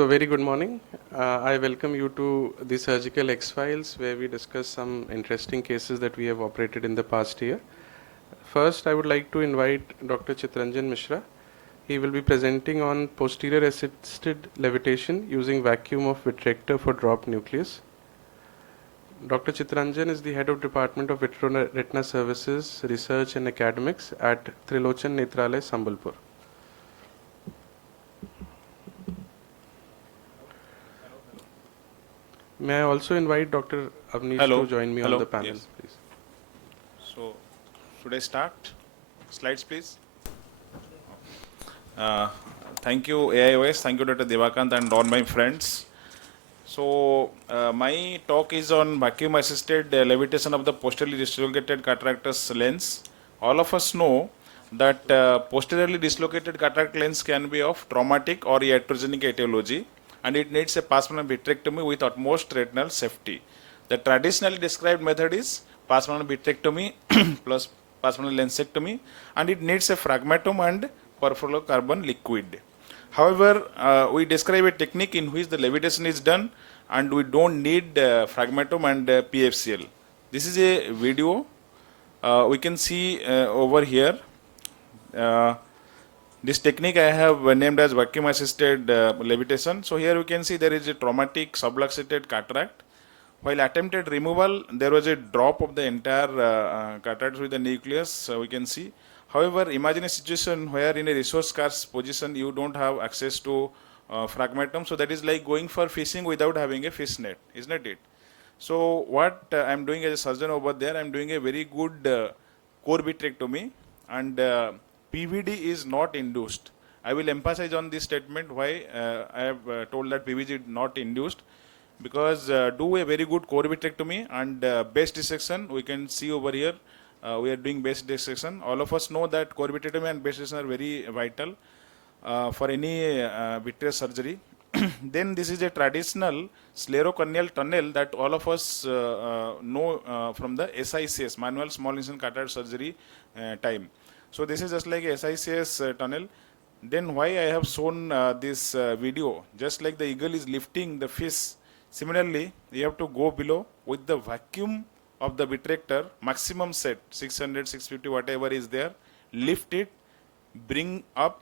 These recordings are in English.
So very good morning. I welcome you to the Surgical X-Files, where we discuss some interesting cases that we have operated in the past year. First, I would like to invite Dr. Chitranjan Misra. He will be presenting on posterior assisted levitation using vacuum of vitrector for dropped nucleus. Dr. Chitranjan is the head of Department of Retina Services, Research and Academics at Trilochan Nethralaya, Sambalpur. May I also invite Dr. Avnish to join me on the panel, Yes. please. So, should I start? Slides, please. Thank you, AIOS. Thank you, Dr. Devakant and all my friends. So, my talk is on vacuum-assisted levitation of the posteriorly dislocated cataractus lens. All of us know that posteriorly dislocated cataract lens can be of traumatic or iatrogenic etiology, and it needs a pars-plana vitrectomy with utmost retinal safety. The traditionally described method is pars-plana vitrectomy plus pars-plana lensectomy, and it needs a fragmentum and perfluorocarbon liquid. However, we describe a technique in which the levitation is done and we don't need fragmentum and PFCL. This is a video we can see over here. This technique I have named as vacuum assisted levitation. So here we can see there is a traumatic subluxated cataract. While attempted removal, there was a drop of the entire cataract with the nucleus, we can see. However, imagine a situation where in a resource scarce position you don't have access to fragmentum, so that is like going for fishing without having a fish net, isn't it? So what I'm doing as a surgeon over there, I'm doing a very good core vitrectomy, and PVD is not induced. I will emphasize on this statement why I have told that PVD is not induced, because do a very good core vitrectomy and base dissection. We can see over here we are doing base dissection. All of us know that core vitrectomy and base dissection are very vital for any vitreous surgery. Then this is a traditional sclerocorneal tunnel that all of us know from the SICS, manual small incision cataract surgery time. So this is just like a SICS tunnel. Then why I have shown this video, just like the eagle is lifting the fish, similarly you have to go below with the vacuum of the vitrector, maximum set 600, 650, whatever is there, lift it, bring up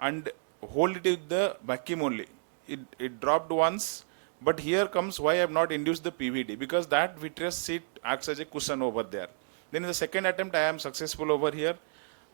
and hold it with the vacuum only. It dropped once, but here comes why I have not induced the PVD, because that vitreous sheet acts as a cushion over there. Then in the second attempt I am successful over here,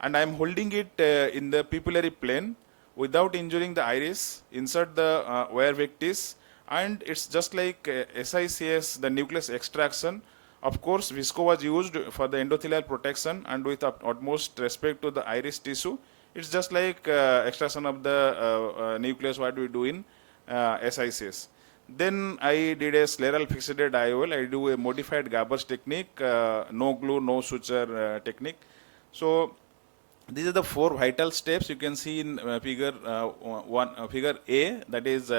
and I am holding it in the pupillary plane without injuring the iris, insert the wire vectis, and it's just like SICS, the nucleus extraction. Of course, visco was used for the endothelial protection and with utmost respect to the iris tissue. It's just like extraction of the nucleus, what we do in SICS. Then I did a scleral fixated IOL. I do a modified Gabber's technique, no glue, no suture technique. So these are the four vital steps you can see in figure A, that is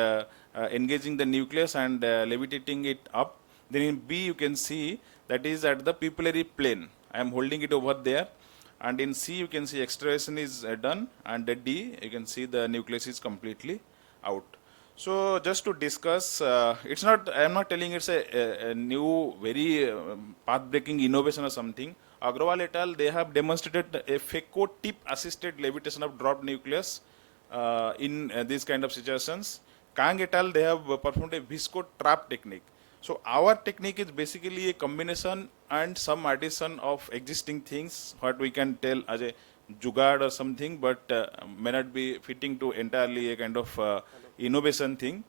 engaging the nucleus and levitating it up. Then in B you can see that is at the pupillary plane. I am holding it over there. And in C you can see extraction is done, and the D you can see the nucleus is completely out. So just to discuss, it's not, I am not telling it's a new very path-breaking innovation or something. Agrawal et al, they have demonstrated a phaco tip assisted levitation of dropped nucleus in these kind of situations. Kang et al, they have performed a visco trap technique. So our technique is basically a combination and some addition of existing things, what we can tell as a jugaad or something, but may not be fitting to entirely a kind of innovation thing.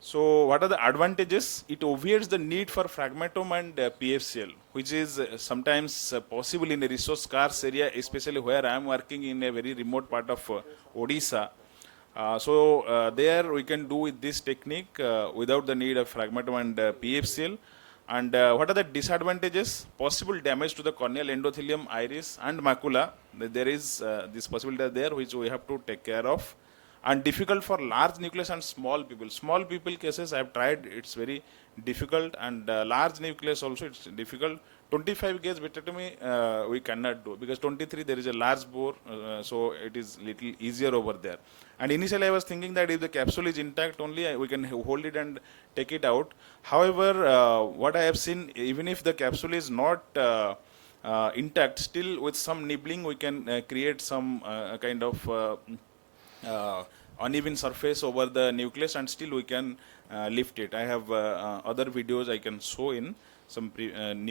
So what are the advantages? It obviates the need for fragmentum and PFCL, which is sometimes possible in a resource scarce area, especially where I am working in a very remote part of Odisha. There we can do with this technique without the need of fragmentum and PFCL. And what are the disadvantages? Possible damage to the corneal endothelium, iris and macula. There is this possibility there which we have to take care of. And difficult for large nucleus and small people. Small people cases I have tried, it's very difficult, and large nucleus also it's difficult 25 gauge vitrectomy we cannot do because 23 there is a large bore, so it is little easier over there. And initially I was thinking that if the capsule is intact only we can hold it and take it out. However, what I have seen, even if the capsule is not intact, still with some nibbling we can create some kind of uh, uneven surface over the nucleus and still we can lift it. I have other videos I can show in some in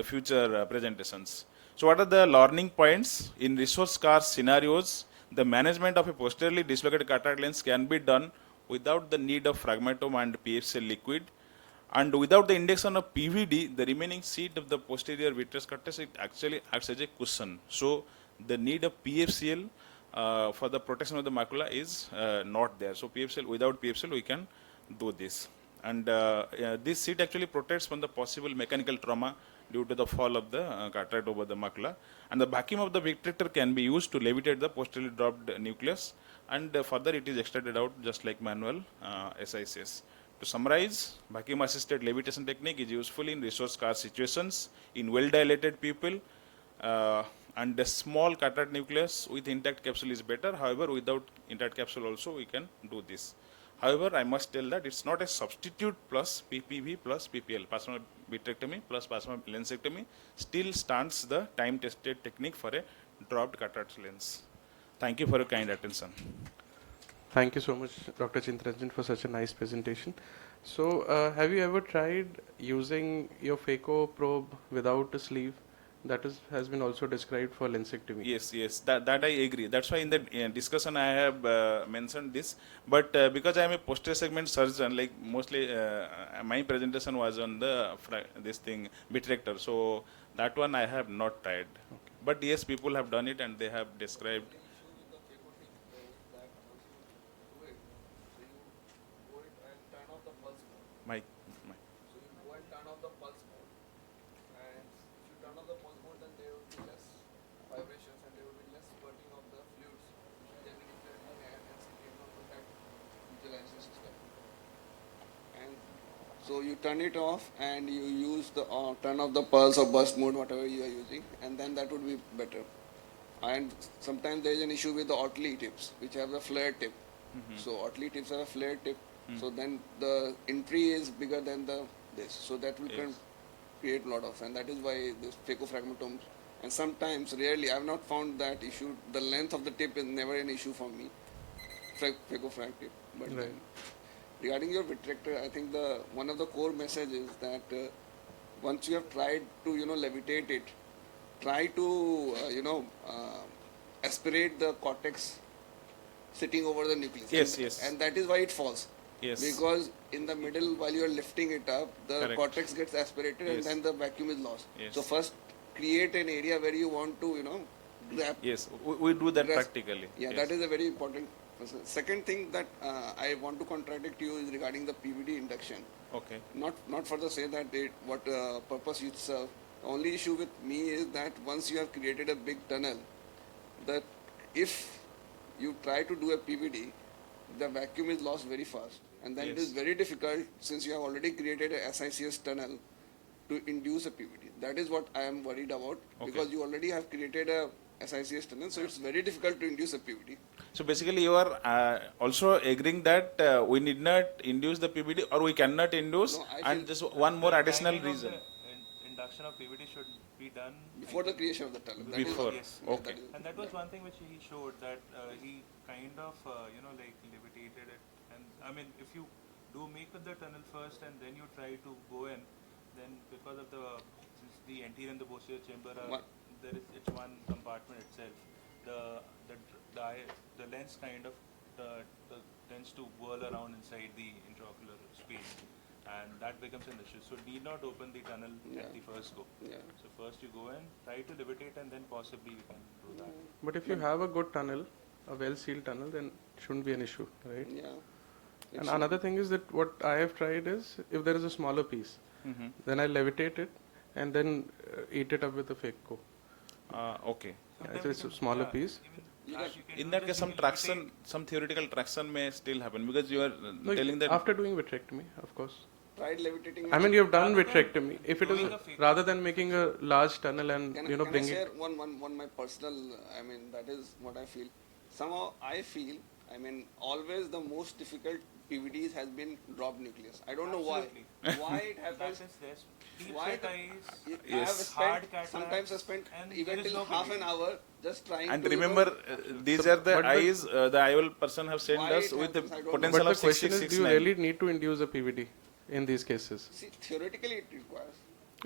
the future presentations. So what are the learning points? In resource scarce scenarios, the management of a posteriorly dislocated cataract lens can be done without the need of fragmentome and PFCL liquid. And without the induction of PVD, the remaining seat of the posterior vitreous cortex, it actually acts as a cushion. So the need of PFCL for the protection of the macula is not there. So PFCL, without PFCL, we can do this. And this seat actually protects from the possible mechanical trauma due to the fall of the cataract over the macula. And the vacuum of the vitrector can be used to levitate the posteriorly dropped nucleus. And further, it is extracted out just like manual SICS. To summarize, vacuum assisted levitation technique is useful in resource scarce situations, in well dilated pupil, and a small cataract nucleus with intact capsule is better. However, without intact capsule also we can do this. However, I must tell that it's not a substitute plus PPV plus PPL, plasma vitrectomy plus plasma lensectomy still stands the time tested technique for a dropped cataract lens. Thank you for your kind attention. Thank you so much, Dr. Chintranjan, for such a nice presentation. So, have you ever tried using your phaco probe without a sleeve? That has been also described for lensectomy. Yes, that I agree. That's why in the discussion I have mentioned this. But because I am a posterior segment surgeon, like mostly my presentation was on the this thing vitrector. So that one I have not tried. Okay. But yes, people have done it and they have described. My, my. So you go and turn off the pulse mode, and if you turn off the pulse mode, then there will be less vibrations and there will be less spurting of the fluids, which generally flare in the hair and secrete not protect visualization system. And so you turn it off and you use the turn off the pulse or burst mode, whatever you are using, and then that would be better. And sometimes there is an issue with the Otley tips, which have a flare tip. So Otley tips have a flare tip. So then the entry is bigger than this. So that will can create a lot of, and that is why this phacofragmentomes. And sometimes, rarely, I have not found that issue. The length of the tip is never an issue for me, phacofrag tip. But Right. regarding your vitrector, I think one of the core messages is that once you have tried to levitate it, try to aspirate the cortex sitting over the nucleus. Yes. And that is why it falls. Yes. Because in the middle, while you are lifting it up, the Correct. cortex gets aspirated and Yes. then the vacuum is lost. Yes. So first, create an area where you want to, grab. Yes, we do that grasp. practically. Yeah, Yes. that is a very important. Second thing that I want to contradict you is regarding the PVD induction. Okay. Not for the say that what purpose it serve. The only issue with me is that once you have created a big tunnel, that if you try to do a PVD, the vacuum is lost very fast. And then it is Yes. very difficult, since you have already created a SICS tunnel, to induce a PVD. That is what I am worried about, Okay. because you already have created a SICS tunnel, so it's very difficult to induce a PVD. So basically, you are also agreeing that we need not induce the PVD or we cannot induce, No, I and feel- just one more additional Timing of reason. the induction of PVD should be done Before the creation of the tunnel. That is Before. what- Yes. yeah, Okay. that is- And that was one thing which he showed, that he kind of like levitated it. And I mean, if you do make the tunnel first and then you try to go in, then because of since the anterior and the posterior chamber are it's one compartment itself. The lens kind of tends to whirl around inside the intraocular space, and that becomes an issue. So need not open the tunnel at the first go. Yeah. So first you go in, try to levitate, and then possibly you can do that. But if you have a good tunnel, a well-sealed tunnel, then it shouldn't be an issue, right? Yeah. And another thing is that what I have tried is, if there is a smaller piece, Mhm. then I levitate it and then eat it up with a phaco. Okay. And It's then a we can- smaller yeah, piece. even You as can- you can In do that this, case, you some can traction, some theoretical traction may still happen because you are No, telling that. after doing vitrectomy, of course. tried levitating. I mean, you've done Rather than vitrectomy. If it is doing a phaco- rather than making a large tunnel and Can, you know can I bringing. share one my personal, I mean, that is what I feel. Somehow I feel, I mean, always the most difficult PVDs has been drop nucleus. I don't know why. Absolutely. Why it That happens. is this. Deep Why set the, eyes, I have Yes. spent, hard sometimes I cataracts, spent and even there is till no half an PVD. hour just trying And to, remember, these So, are the but the- eyes the IOL person have sent Why us it with the happens, I don't know. potential But the of question is, do you 6669. really need to induce a PVD in these cases? see, theoretically it requires.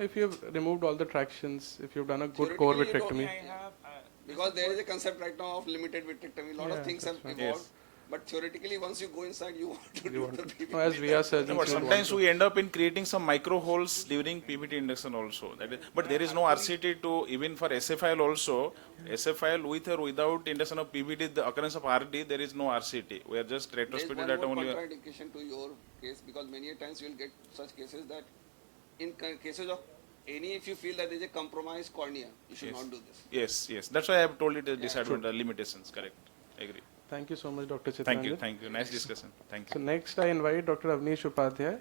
If you've removed all the tractions, if you've done a good core Theoretically, you don't- vitrectomy, I have Because there is a concept right now of limited vitrectomy. A lot Yeah, of things have that's fine. evolved. Yes. But theoretically, once you go inside, you want to you do want the to, PVD. no, as VR No, surgeons, but you want sometimes to. we end up in creating some micro holes during PVT induction also. That is, but there is no RCT to, even for SFIL also, SFIL with or without induction of PVT, the occurrence of RD, there is no RCT. We are just There is retrospective one data more only. contradiction to your case, because many a times you will get such cases that in cases of any, if you feel that there is a compromised cornea, you should Yes. not do this. Yes, yes. That's why I have told it the disadvantage, limitations. Correct. Agree. Thank you so much, Dr. Thank you. Chitranjan. Thank you. Nice discussion. Thank So you. next, I invite Dr. Avnish Upadhyay.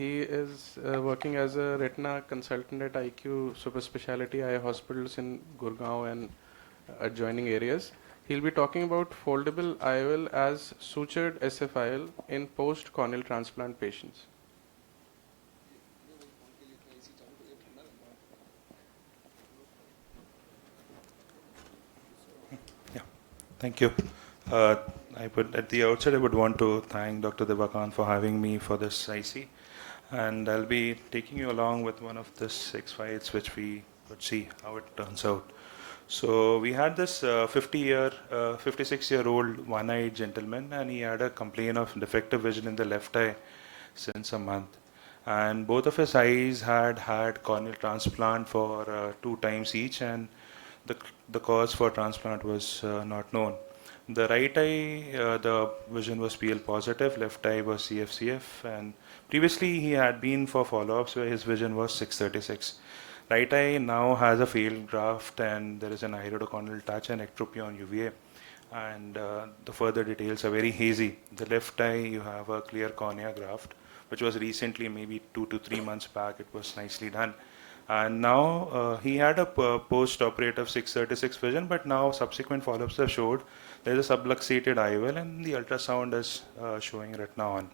He is working as a retina consultant at IQ Super Speciality Eye Hospitals in Gurgaon and adjoining areas. He'll be talking about foldable IOL as sutured SFIL in post-corneal transplant patients. Thank you. At the outset, I would want to thank Dr. Diva for having me for this IC, and I'll be taking you along with one of the 6 files which we could see how it turns out. So we had this 56-year-old one-eyed gentleman, and he had a complaint of defective vision in the left eye since a month. And both of his eyes had had corneal transplant for 2 times each, and the cause for transplant was not known. The right eye, the vision was PL positive, left eye was CF, and previously he had been for follow-ups where his vision was 636. Right eye now has a failed graft, and there is an iridocorneal touch and ectropia on UVA. And the further details are very hazy. The left eye, you have a clear cornea graft, which was recently, maybe 2 to 3 months back. It was nicely done. And now he had a post-operative 636 vision, but now subsequent follow-ups have showed there is a subluxated IOL, and the ultrasound is showing retina on.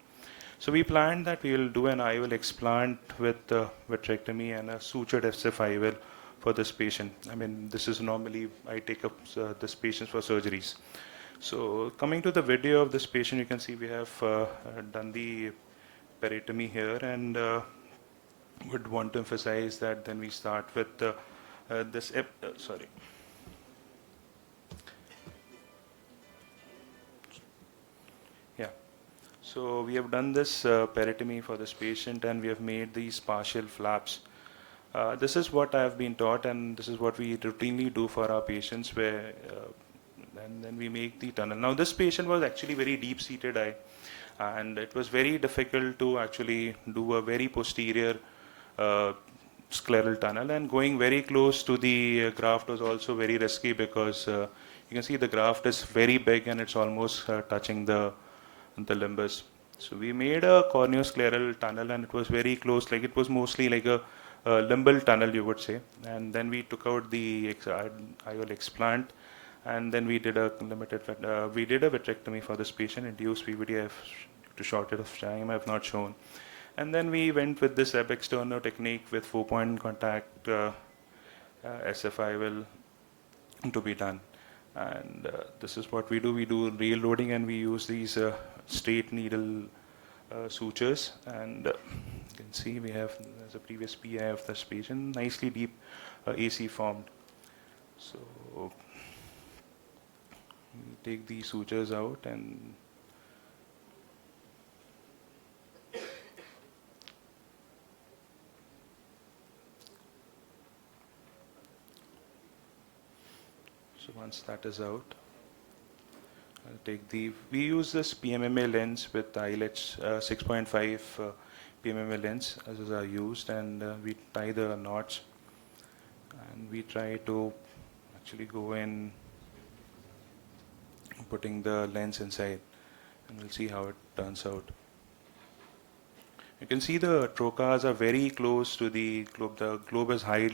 So we planned that we will do an IOL explant with vitrectomy and a sutured SF IOL for this patient. I mean, this is normally I take up this patient for surgeries. So coming to the video of this patient, you can see we have done the peritomy here, and would want to emphasize that then we start with this. Sorry. Yeah. So we have done this peritomy for this patient, and we have made these partial flaps. This is what I have been taught, and this is what we routinely do for our patients, where and then we make the tunnel. Now this patient was actually very deep-seated eye, and it was very difficult to actually do a very posterior scleral tunnel, and going very close to the graft was also very risky, because you can see the graft is very big and it's almost touching the limbus. So we made a corneoscleral tunnel, and it was very close, like it was mostly like a limbal tunnel, you would say. And then we took out the IOL explant, and then we did a vitrectomy for this patient, induced PVD. To shortage of time, I have not shown. And then we went with this ab externo technique with 4-point contact SFI will to be done. And this is what we do. We do real loading, and we use these straight needle sutures. And you can see we have, as a previous PI of this patient, nicely deep AC formed. So we take these sutures out, and so once that is out, I'll take we use this PMMA lens with ILH 6.5 PMMA lens as is used, and we tie the knots, and we try to actually go in putting the lens inside, and we'll see how it turns out. You can see the trocars are very close to the globe. The globe is high,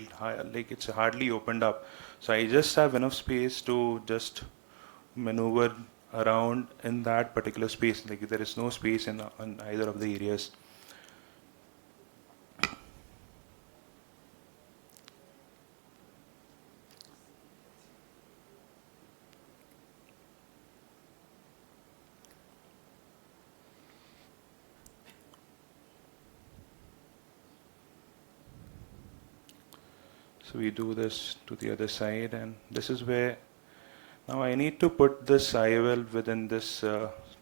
like it's hardly opened up. So I just have enough space to just maneuver around in that particular space. Like there is no space in on either of the areas. So we do this to the other side, and this is where now I need to put this IOL within this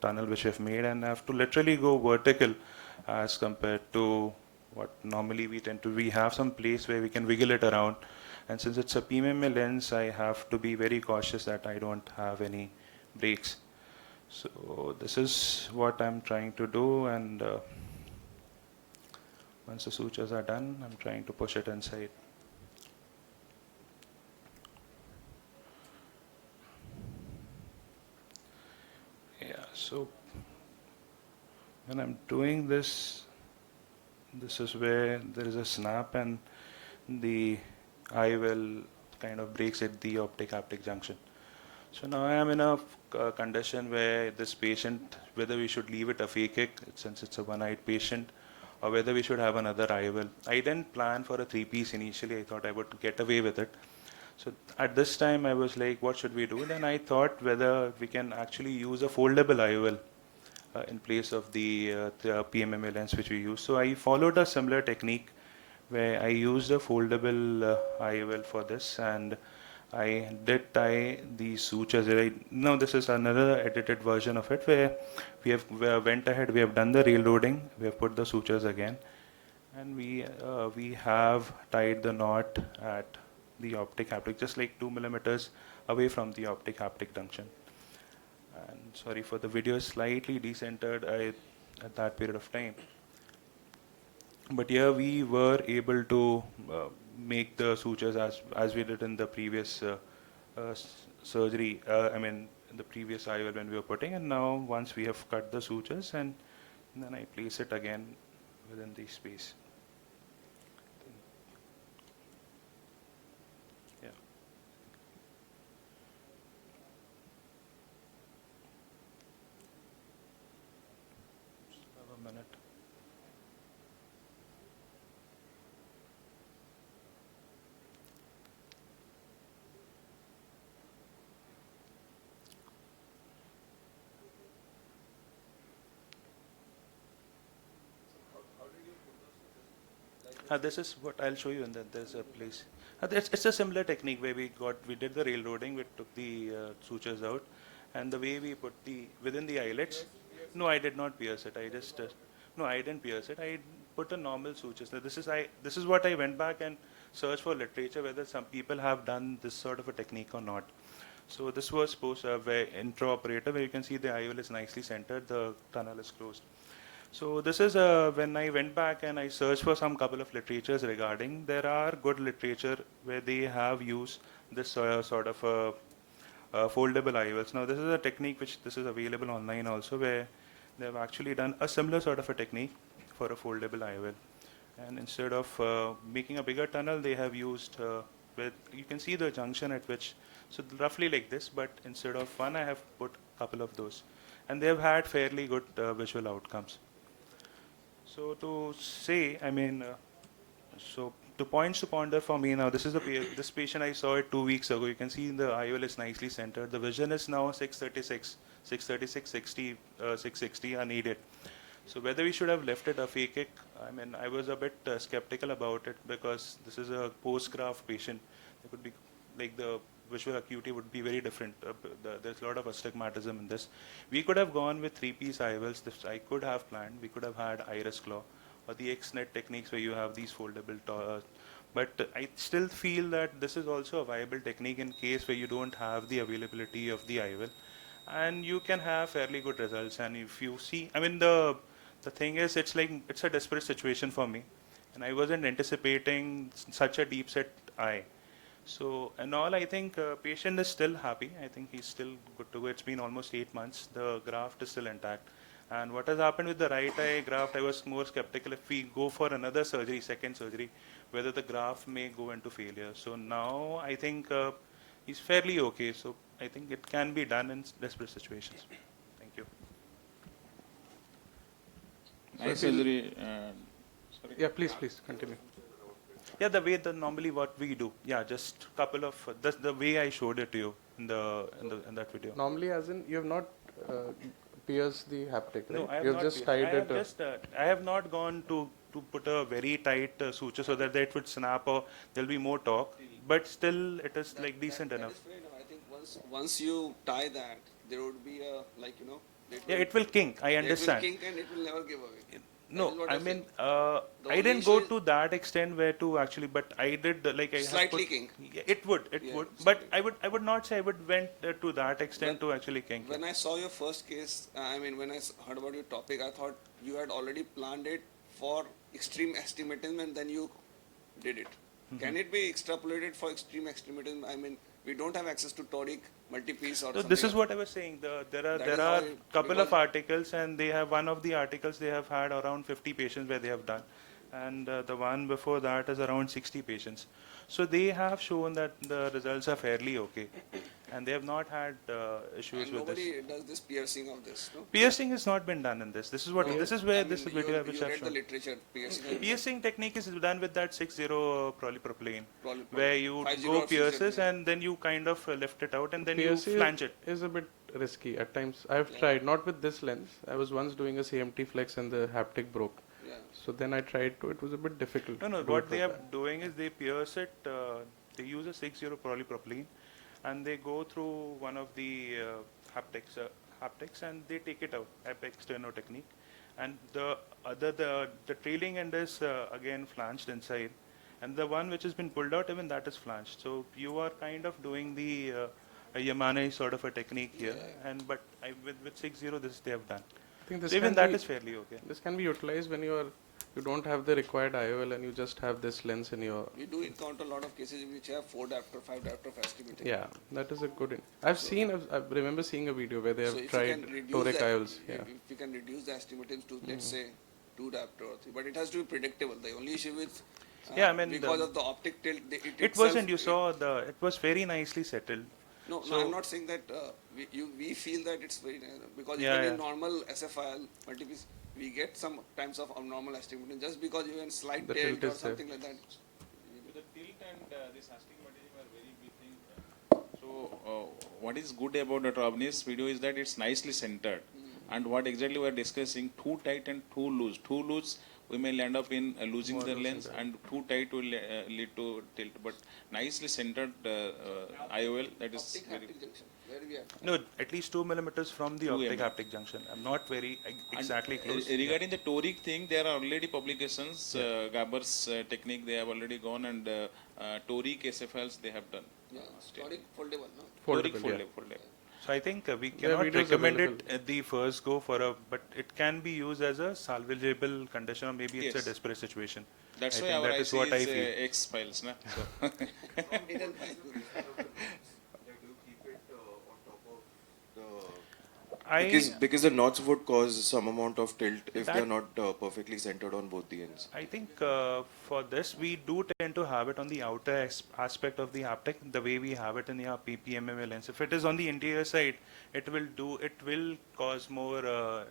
tunnel which I've made, and I have to literally go vertical as compared to what normally we tend to. We have some place where we can wiggle it around, and since it's a PMMA lens, I have to be very cautious that I don't have any breaks. So this is what I'm trying to do, and once the sutures are done, I'm trying to push it inside. Yeah, so when I'm doing this, this is where there is a snap and the eye will kind of breaks at the optic-haptic junction. So now I am in a condition where this patient, whether we should leave it a phakic since it's a one-eyed patient, or whether we should have another IOL. I didn't plan for a three-piece initially. I thought I would get away with it. So at this time I was like, what should we do? Then I thought whether we can actually use a foldable IOL in place of the PMMA lens which we use. So I followed a similar technique where I used a foldable IOL for this, and I did tie the sutures. Now this is another edited version of it where we went ahead, we have done the railroading, we have put the sutures again, and we have tied the knot at the optic haptic just like 2 millimeters away from the optic haptic junction. And sorry for the video slightly decentered at that period of time. But yeah, we were able to make the sutures as we did in the previous surgery. I mean, in the previous IOL when we were putting, and now once we have cut the sutures, and then I place it again within the space. Yeah. Just have a minute. This is what I'll show you, and then there's a place. It's a similar technique where we did the railroading, we took the sutures out, and the way we put the within the eyelets. No, I did not pierce it. I just no, I didn't pierce it. I put a normal sutures. Now this is what I went back and searched for literature whether some people have done this sort of a technique or not. So this was post where intraoperator where you can see the IOL is nicely centered, the tunnel is closed. So this is when I went back and I searched for some couple of literatures regarding. There are good literature where they have used this sort of foldable IOLs. Now this is a technique which this is available online also, where they have actually done a similar sort of a technique for a foldable IOL. And instead of making a bigger tunnel, they have used with you can see the junction at which so roughly like this, but instead of one, I have put a couple of those, and they have had fairly good visual outcomes. So to say, I mean, so the points to ponder for me now. This is this patient I saw it 2 weeks ago. You can see the IOL is nicely centered. The vision is now 636, 636, 60, 660 are needed. So whether we should have left it a phakic, I mean, I was a bit skeptical about it because this is a post-graft patient. It could be like the visual acuity would be very different. There's a lot of astigmatism in this. We could have gone with three-piece IOLs. This I could have planned. We could have had iris claw or the X-net techniques where you have these foldable. But I still feel that this is also a viable technique in case where you don't have the availability of the IOL, and you can have fairly good results. And if you see, I mean, the thing is, it's like it's a desperate situation for me, and I wasn't anticipating such a deep set eye. So, and all, I think patient is still happy. I think he's still good to go. It's been almost 8 months. The graft is still intact. And what has happened with the right eye graft, I was more skeptical if we go for another surgery, second surgery, whether the graft may go into failure. So now I think he's fairly okay. So I think it can be done in desperate situations. Thank you. Nice surgery. Sorry. Yeah, please continue. Yeah, the way that normally what we do. Yeah, just couple of that's the way I showed it to you in that video. Normally, as in you have not pierced the haptic, right? No, I have You have not. just pierced. tied it. I have not gone to put a very tight suture so that it would snap or there'll be more torque. But still, it is like decent That enough. is fair enough. I think once you tie that, there would be a Yeah, it will kink. I understand. It will kink and it will never give away. No, That is what I I mean, feel. The I only didn't go issue to that extent where to actually, but I did like I have Slightly put, kink. Yeah, it would, Yeah, but slightly. I would not say I would went to that extent to actually kink. When I saw your first case, when I heard about your topic, I thought you had already planned it for extreme astigmatism and then you did it. Can it be extrapolated for extreme astigmatism? I mean, we don't have access to toric multi-piece or So something. this is what I was saying. There That is are how it- couple because- of articles, and they have one of the articles they have had around 50 patients where they have done, and the one before that is around 60 patients. So they have shown that the results are fairly okay, and they have not had issues And with this. nobody does this piercing of this, no? Piercing has not been done in this. This is what this is where this video which you I've read the shown. literature, piercing. Piercing technique is done with that 60 polypropylene, Poly- where you 50 go or 60, pierces yeah. and then you kind of lift it out and then you PSC flange it. is a bit risky at times. I've tried, not with this lens. I was once doing a CMT flex and the haptic broke. Yeah. So then I tried to. It was a bit difficult. No, to do what it they with are doing is they pierce it, they use a 60 polypropylene and they go through one of the haptics and they take it out, apex steno technique. And the trailing end is again flanged inside. And the one which has been pulled out, even that is flanged. So you are kind of doing the a Yamane sort of a technique here. And but with 60 this they have done. I think this So even can that be, is fairly okay. This can be utilized when you don't have the required IOL and you just have this lens in your. We do encounter a lot of cases which have 4 diopter, 5 diopter of astigmatism. Yeah, that is a good. I remember seeing a video where they So have if you tried can reduce toric the- IOLs. Yeah. If you can reduce the astigmatism to let's say 2 diopter or 3, but it has to be predictable. The only issue with Yeah, I mean, because of the optic tilt, it It itself- wasn't, you saw it was very nicely settled. No, So- I'm not saying that we feel that it's very because Yeah, even in yeah. normal SFIL multipiece we get some times of abnormal astigmatism just because you can slight The tilt tilt or is there. something like that. The tilt and this astigmatism are very big thing. So what is good about Dr. Avni's video is that it's nicely centered. And what exactly we are discussing, too tight and too loose. Too loose, we may end up in losing the lens, and too tight will lead to tilt. But nicely centered IOL, that is Optic very. haptic junction. Where we are. No, at least 2 millimeters from the 2 optic mm. haptic junction. I'm not very exactly And, close. regarding the toric thing, there are already publications. Gabber's technique, they have already gone, and toric SFLs they have done. Yeah, toric foldable, no? Toric Foldable, yeah. foldable. So I think we There are cannot videos recommend it available. at the first go but it can be used as a salvageable condition or maybe it's a Yes. desperate situation. That's I why think our that is IC what I is feel. X files, na? So Hidden file. Because the knots would cause some amount of tilt if That- they're not perfectly centered on both the ends. I think for this we do tend to have it on the outer aspect of the haptic, the way we have it in the PMMA lens. If it is on the interior side, it will cause more,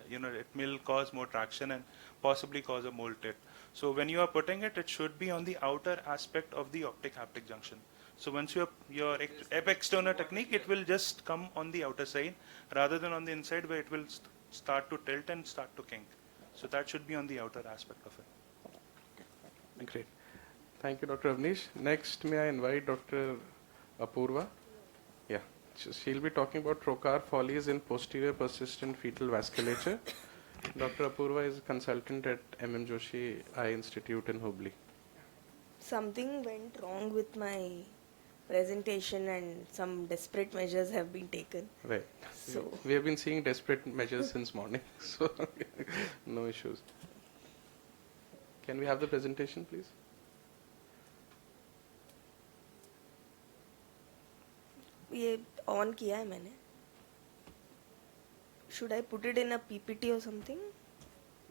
it will cause more traction and possibly cause a mole tilt. So when you are putting it, it should be on the outer aspect of the optic haptic junction. So once your apex toner technique, it will just come on the outer side rather than on the inside where it will start to tilt and start to kink. So that should be on the outer aspect of it. Great. Thank you, Dr. Avnish. Next, may I invite Dr. Apurva? Yeah. She'll be talking about trocar follies in posterior persistent fetal vasculature. Dr. Apurva is a consultant at MM Joshi Eye Institute in Hubli. Something went wrong with my presentation and some desperate measures have been taken. Right. So We have been seeing desperate measures since morning, so no issues. Can we have the presentation, please? ये on किया है मैंने Should I put it in a PPT or something?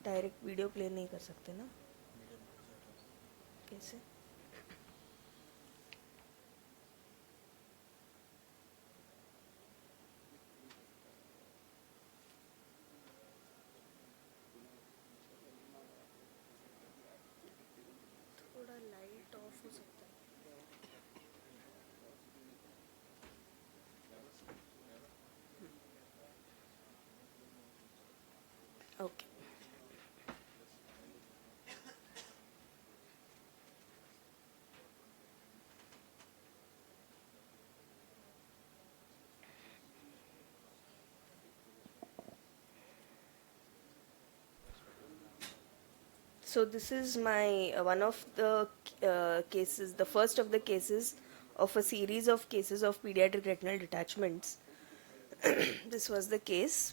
Direct video play नहीं कर सकते ना? कैसे? थोड़ा लाइट ऑफ हो सकता है. Okay. So this is my one of the cases, the first of the cases of a series of cases of pediatric retinal detachments. This was the case.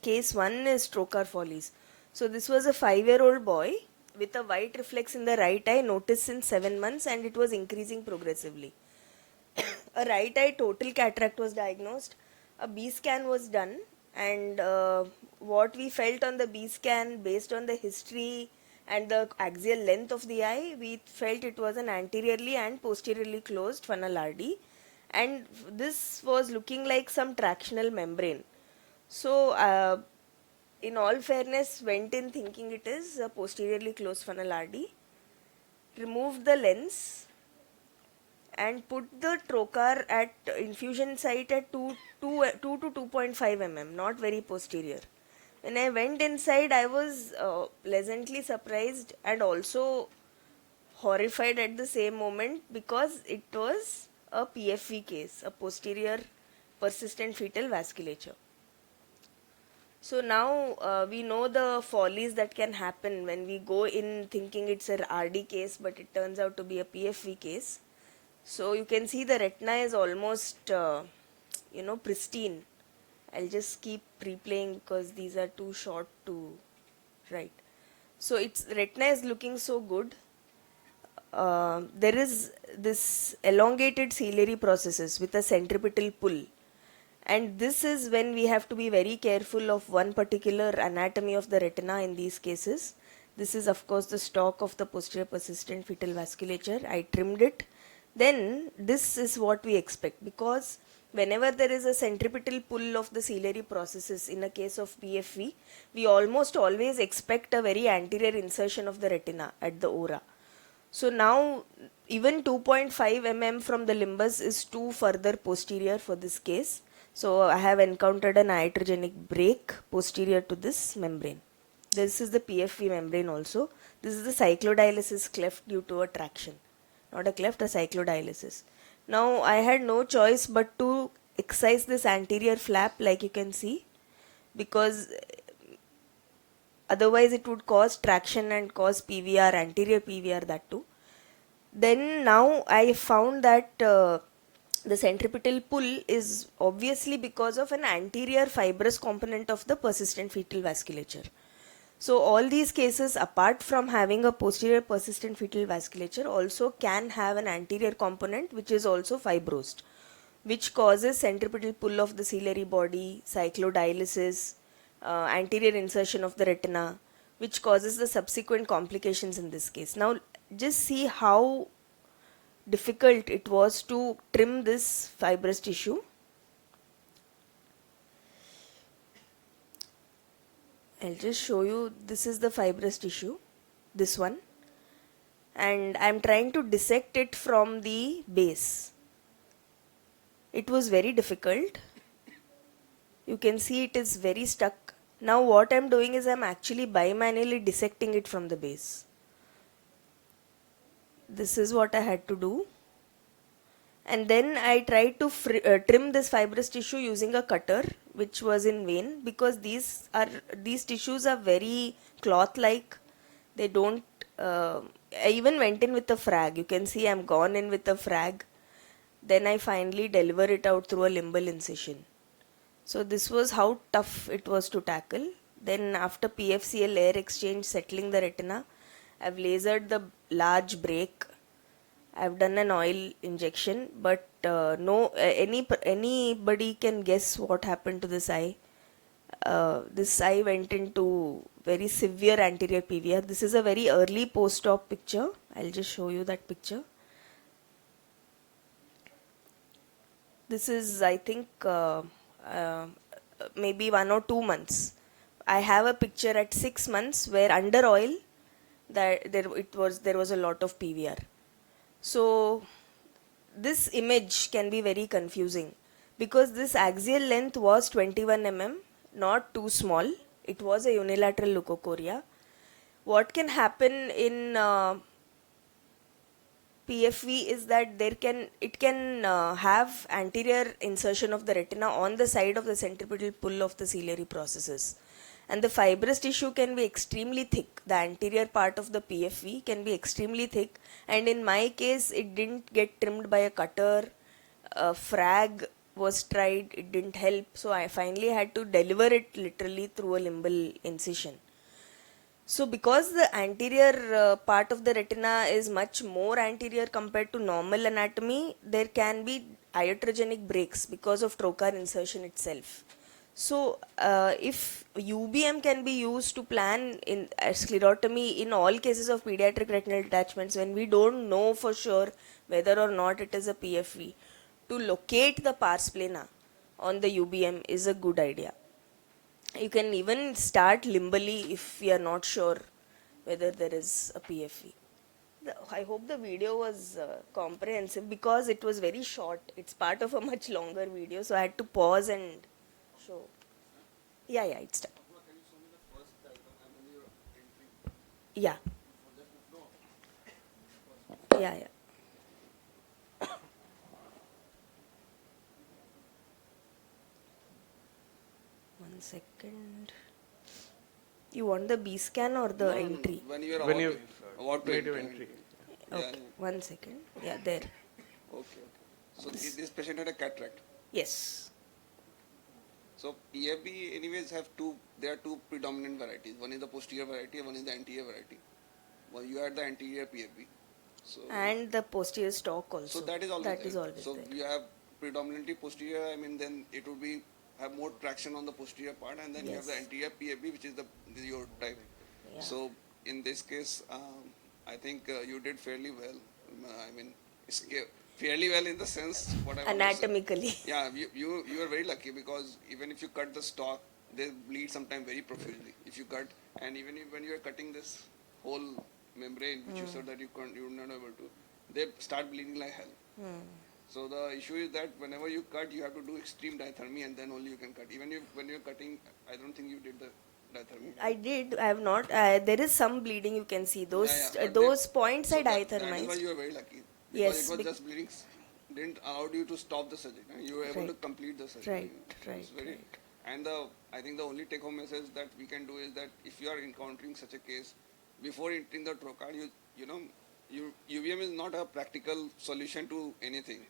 Case 1 is trocar follies. So this was a 5-year-old boy with a white reflex in the right eye noticed since 7 months, and it was increasing progressively. A right eye total cataract was diagnosed. A B scan was done, and what we felt on the B scan based on the history and the axial length of the eye, we felt it was an anteriorly and posteriorly closed funnel RD, and this was looking like some tractional membrane. So in all fairness, went in thinking it is a posteriorly closed funnel RD, removed the lens and put the trocar at infusion site at 2 to 2.5 mm, not very posterior. When I went inside, I was pleasantly surprised and also horrified at the same moment, because it was a PFV case, a posterior persistent fetal vasculature. So now we know the follies that can happen when we go in thinking it's a RD case, but it turns out to be a PFV case. So you can see the retina is almost, pristine. I'll just keep replaying because these are too short to write. So its retina is looking so good. There is this elongated ciliary processes with a centripetal pull. And this is when we have to be very careful of one particular anatomy of the retina in these cases. This is of course the stalk of the posterior persistent fetal vasculature. I trimmed it. Then this is what we expect, because whenever there is a centripetal pull of the ciliary processes in a case of PFV, we almost always expect a very anterior insertion of the retina at the ora. So now even 2.5 mm from the limbus is too further posterior for this case. So I have encountered an iatrogenic break posterior to this membrane. This is the PFV membrane also. This is the cyclodialysis cleft due to a traction. Not a cleft, a cyclodialysis. Now I had no choice but to excise this anterior flap, like you can see, because otherwise it would cause traction and cause PVR, anterior PVR, that too. Then now I found that the centripetal pull is obviously because of an anterior fibrous component of the persistent fetal vasculature. So all these cases, apart from having a posterior persistent fetal vasculature, also can have an anterior component which is also fibrosed, which causes centripetal pull of the ciliary body, cyclodialysis, anterior insertion of the retina, which causes the subsequent complications in this case. Now just see how difficult it was to trim this fibrous tissue. I'll just show you, this is the fibrous tissue, this one, and I'm trying to dissect it from the base. It was very difficult. You can see it is very stuck. Now what I'm doing is I'm actually bimanually dissecting it from the base. This is what I had to do. And then I tried to trim this fibrous tissue using a cutter, which was in vain, because these tissues are very cloth-like. They don't. I even went in with a frag. You can see I'm gone in with a frag. Then I finally deliver it out through a limbal incision. So this was how tough it was to tackle. Then after PFCL air exchange settling the retina, I've lasered the large break. I've done an oil injection, but anybody can guess what happened to this eye. This eye went into very severe anterior PVR. This is a very early post-op picture. I'll just show you that picture. This is, I think, maybe 1 or 2 months. I have a picture at 6 months where under oil, there was a lot of PVR. So this image can be very confusing because this axial length was 21 mm, not too small. It was a unilateral leukocoria. What can happen in PFV is that it can have anterior insertion of the retina on the side of the centripetal pull of the ciliary processes, and the fibrous tissue can be extremely thick. The anterior part of the PFV can be extremely thick, and in my case it didn't get trimmed by a cutter. A frag was tried, it didn't help, so I finally had to deliver it literally through a limbal incision. So because the anterior part of the retina is much more anterior compared to normal anatomy, there can be iatrogenic breaks because of trocar insertion itself. So if UBM can be used to plan in sclerotomy in all cases of pediatric retinal detachments when we don't know for sure whether or not it is a PFV, to locate the pars plana on the UBM is a good idea. You can even start limbally if we are not sure whether there is a PFV. I hope the video was comprehensive because it was very short. It's part of a much longer video, so I had to pause and show. Yeah, it's done. Yeah. Yeah. 1 second. You want the B scan or the entry? When you are When you about to made your enter. entry. Okay. 1 second. Yeah, there. Okay. So this patient had a cataract. Yes. So PFB anyways there are two predominant varieties. One is the posterior variety, one is the anterior variety. Well, you had the anterior PFB. So And the posterior stalk also. so that is always That there. is always So there. you have predominantly posterior. I mean, then it would be have more traction on the posterior part, and then you have the Yes. anterior PFB, which is your type. Yeah. So in this case, I think you did fairly well. I mean, fairly well in the sense what I want to say. Anatomically. Yeah, you are very lucky because even if you cut the stalk, they bleed sometimes very profusely. If you cut, and even when you are cutting this whole membrane, which you said that you were not able to, they start bleeding like hell. So the issue is that whenever you cut, you have to do extreme diathermy, and then only you can cut. Even if when you're cutting, I don't think you did the diathermy. I did. I have not. There is some bleeding. You can see those but those points I that is why dithermized. you are very lucky. Because Yes, it was just bleeding, didn't allow you to stop the surgery. You were able to Right. complete the surgery. Right. It's very- And I think the only take-home message that we can do is that if you are encountering such a case, before entering the trocar, UVM is not a practical solution to anything.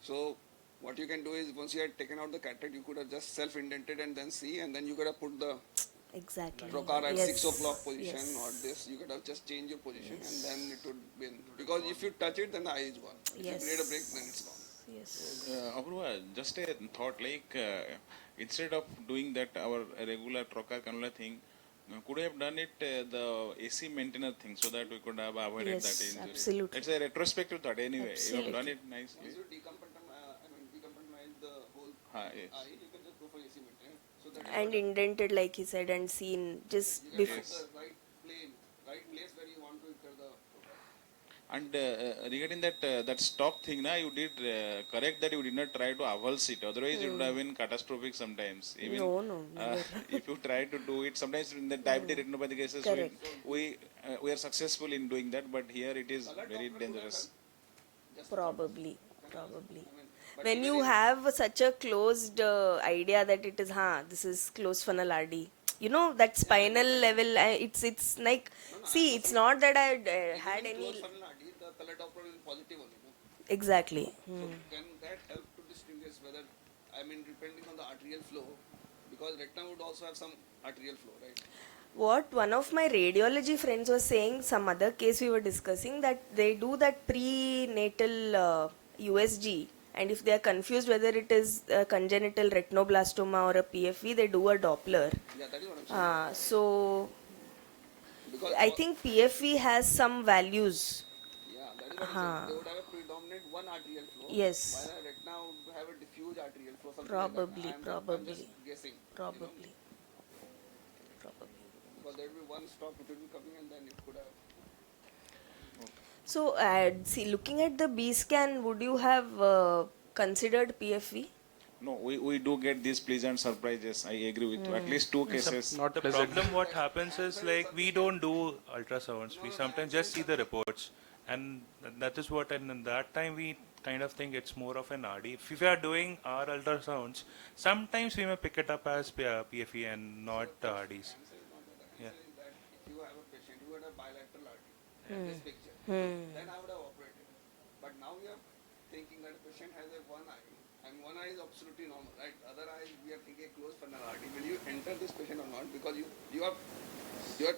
So what you can do is once you had taken out the cataract, you could have just self-indented and then see, and then you could have put the Exactly. trocar at Yes. 6 o'clock position Yes. or this. You could have just changed your position and then it would be because if you touch it, then the eye is gone. If Yes. you create a break, then it's gone. Yes. Apurva, just a thought like instead of doing that our regular trocar cannula thing, could we have done it the AC maintainer thing so that we could have avoided Yes, that injury? absolutely. It's a retrospective thought anyway. You have done Absolutely. it nicely. Once you decompartmentalize the whole Yes. eye, you can just go for AC maintenance. So that And indented, like he said, and seen just you can before. put the right place where you want to enter the trocar. And regarding that stock thing, you did correct that you did not try to avulse it. Otherwise, it would have been catastrophic sometimes. Even No, never. if you try to do it, sometimes in the diabetic retinopathy cases, Correct. we are successful in doing that, but here it is very dangerous. Probably. When you have such a closed idea that it is, this is closed funnel RD. You know that spinal level. It's like, see, it's not that I had any. Close funnel RD, the color Doppler is positive only. No? Exactly. So can that help to distinguish whether, I mean, depending on the arterial flow, because retina would also have some arterial flow, right? What one of my radiology friends was saying, some other case we were discussing, that they do that prenatal USG, and if they are confused whether it is a congenital retinoblastoma or a PFV, they do a Doppler. Yeah, that is what I'm saying. So Because I think PFV has some values. yeah, that is what I'm saying. They would have a predominant one arterial flow, while Yes, a retina would have a diffuse arterial flow, something like that. probably, I'm just probably, guessing, probably, probably. because there will be one stop, it will be coming, and then it could have. So, see, looking at the B scan, would you have considered PFV? No, we do get these pleasant surprises. I agree with you. At least two cases. Not The pleasant. problem what happens is like we don't do ultrasounds. We sometimes just see the reports, and that is what. And in that time, we kind of think it's more of an RD. If we are doing our ultrasounds, sometimes we may pick it up as PFE and not RDs. Yeah. That if you have a patient who had a bilateral artery, in this picture, then I would have operated. But now we are thinking that a patient has a one eye, and one eye is absolutely normal, right? Other eye we are thinking a closed funnel artery. Will you enter this patient or not? Because you are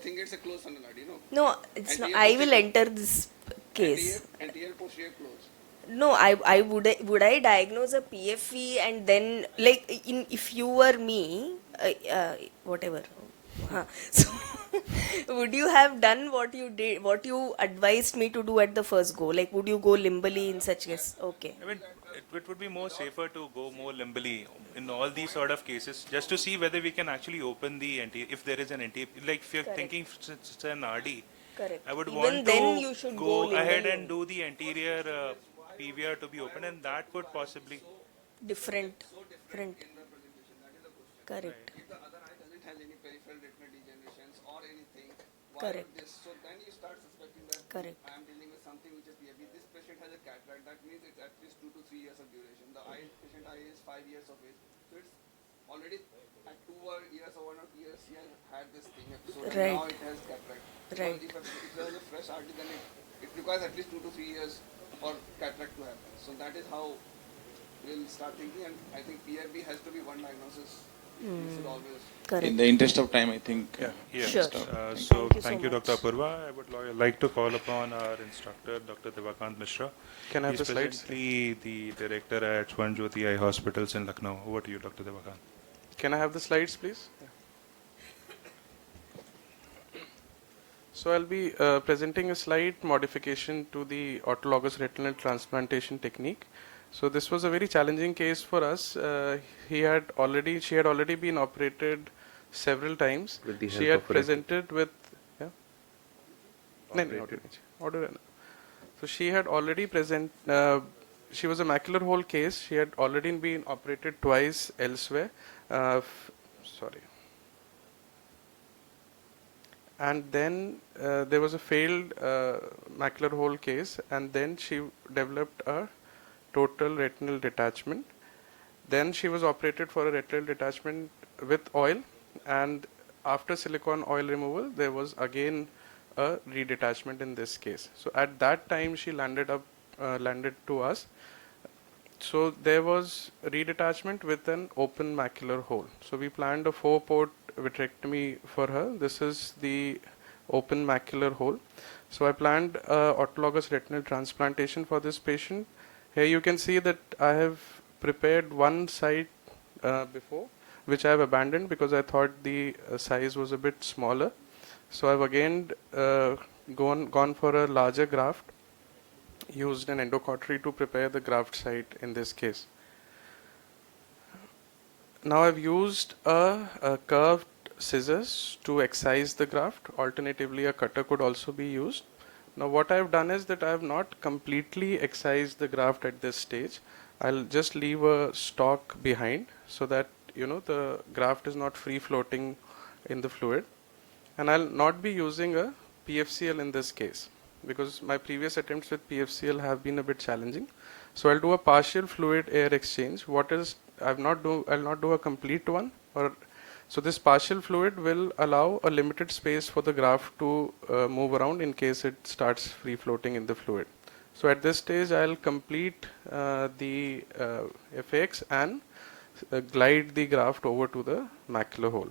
thinking it's a closed funnel artery, no? No, it's not. Anterior I will posterior- enter this case. Anterior posterior closed. No, I would I diagnose a PFE and then, like, if you were me, whatever. So, would you have done what you did, what you advised me to do at the first go? Like, would you go limbally in such case? Okay. I mean, it would be more safer to go more limbally in all these sort of cases, just to see whether we can actually open the anterior, if there is an anterior, like if you're thinking it's an RD, Correct. I would Even want then to you should go go ahead limbally and do the anterior PVR to be open, and that could possibly. different. Different. Correct. If the other eye doesn't have any peripheral retinal degenerations or anything, why Correct. would this? So then you start suspecting that Correct. I am dealing with something which is PFB. This patient has a cataract. That means it's at least 2 to 3 years of duration. The eye patient eye is 5 years of age. So it's already at 2 years or 1 or 2 years he has had this thing episode. And Right. now it has cataract. Right. Because if there is a fresh RT, then it requires at least 2 to 3 years for cataract to happen. So that is how we'll start thinking. And I think PFB has to be one diagnosis. You should always. Correct. In the interest of time, I think. Yeah. Sure. So Thank thank you you, so Dr. much. Apurva. I would like to call upon our instructor, Dr. Diva Misra. Can I have He's the slides? presently the director at Swan Jyoti Eye Hospitals in Lucknow. Over to you, Dr. Diva. Can I have the slides, please? So I'll be presenting a slight modification to the autologous retinal transplantation technique. So this was a very challenging case for us. She had already been operated several times. With the She help had of a presented with, yeah. No, no, order. So she had already she was a macular hole case. She had already been operated twice elsewhere. Sorry. And then there was a failed macular hole case, and then she developed a total retinal detachment. Then she was operated for a retinal detachment with oil, and after silicone oil removal, there was again a redetachment in this case. So at that time, she landed to us. So there was redetachment with an open macular hole. So we planned a 4-port vitrectomy for her. This is the open macular hole. So I planned autologous retinal transplantation for this patient. Here you can see that I have prepared one site before, which I have abandoned because I thought the size was a bit smaller. So I've again gone for a larger graft, used an endocautery to prepare the graft site in this case. Now I've used a curved scissors to excise the graft. Alternatively, a cutter could also be used. Now what I've done is that I have not completely excised the graft at this stage. I'll just leave a stalk behind so that the graft is not free floating in the fluid. And I'll not be using a PFCL in this case because my previous attempts with PFCL have been a bit challenging. So I'll do a partial fluid air exchange. I'll not do a complete one. So this partial fluid will allow a limited space for the graft to move around in case it starts free floating in the fluid. So at this stage, I'll complete the FX and glide the graft over to the macular hole.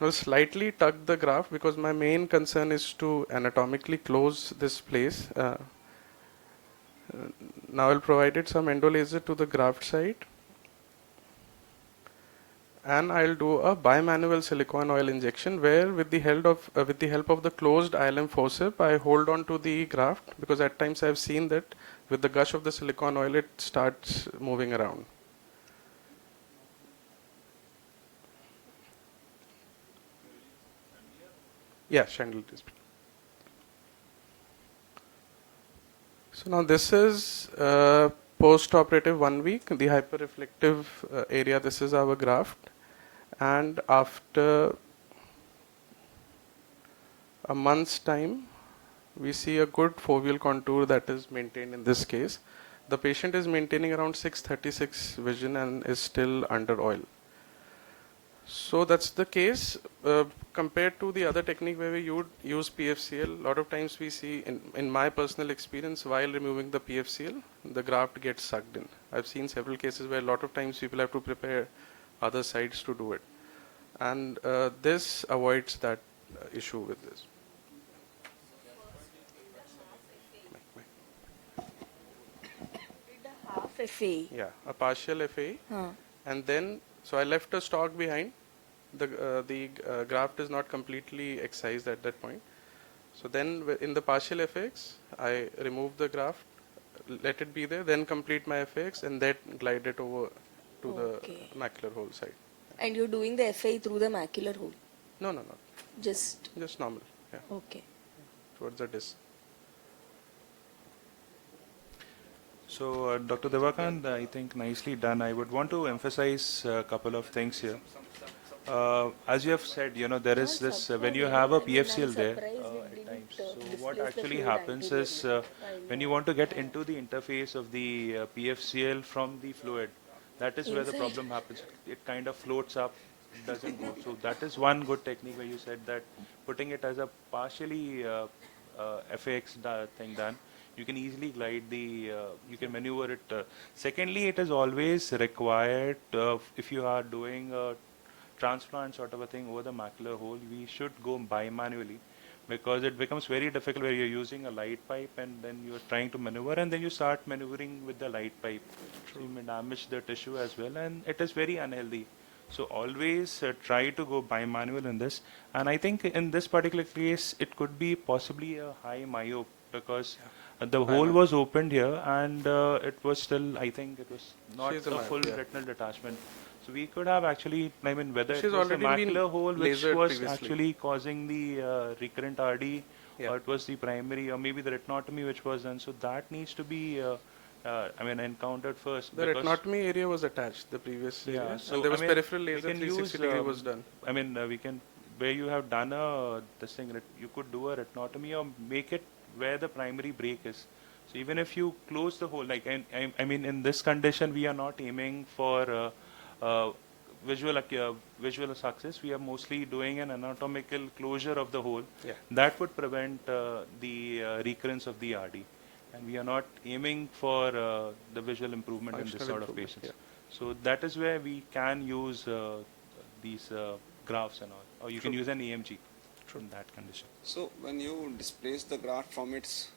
I'll slightly tuck the graft because my main concern is to anatomically close this place. Now I'll provide it some endolaser to the graft site, and I'll do a bimanual silicone oil injection where with the help of the closed ILM forcep I hold on to the graft, because at times I've seen that with the gush of the silicone oil it starts moving around. Yeah, Chandler display. So now this is post-operative 1 week, the hyperreflective area. This is our graft, and after a month's time, we see a good foveal contour that is maintained in this case. The patient is maintaining around 636 vision and is still under oil. So that's the case. Compared to the other technique where we would use PFCL, a lot of times we see, in my personal experience, while removing the PFCL, the graft gets sucked in. I've seen several cases where a lot of times people have to prepare other sites to do it. And this avoids that issue with this. Did a half FA. Yeah, a partial FA, Huh. and then so I left a stalk behind. The graft is not completely excised at that point. So then in the partial FX, I remove the graft, let it be there, then complete my FX, and then glide it over to Okay. the macular hole side. And you're doing the FA through the macular hole. No, Just just normal. Yeah, okay. towards the disc. So, Dr. Devakant, I think nicely done. I would want to emphasize a couple of things here. As you have said, there is this, when you have a PFCL there at times. So what actually happens is when you want to get into the interface of the PFCL from the fluid, that is where the problem happens. It kind of floats up, doesn't go. So that is one good technique where you said that putting it as a partially FAX thing done, you can easily glide you can maneuver it. Secondly, it is always required if you are doing a transplant sort of a thing over the macular hole, we should go bimanually, because it becomes very difficult where you're using a light pipe and then you're trying to maneuver and then you start maneuvering with the light pipe. So you may damage the tissue as well, and it is very unhealthy. So always try to go bimanual in this. And I think in this particular case, it could be possibly a high myope, because the hole was opened here and it was still, I think it was not She's a a full myope, yeah. retinal detachment. So we could have actually, I mean, whether She's it was the already been macular hole which lasered was previously. actually causing the recurrent RD, Yeah. or it was the primary, or maybe the retinotomy which was done. So that needs to be, encountered first. The because retinotomy area was attached, the previous yeah, area, so and there was I mean, peripheral we laser can 360 use, degree was done. I mean, we can, where you have done this thing, you could do a retinotomy or make it where the primary break is. So even if you close the hole, like I mean, in this condition, we are not aiming for visual success. We are mostly doing an anatomical closure of the hole. Yeah. That would prevent the recurrence of the RD. And we are not aiming for the visual improvement in this Functional sort of improvement, patients. So that is where we can use these graphs and all, or you can use an EMG in that condition. So when you displace the graft from its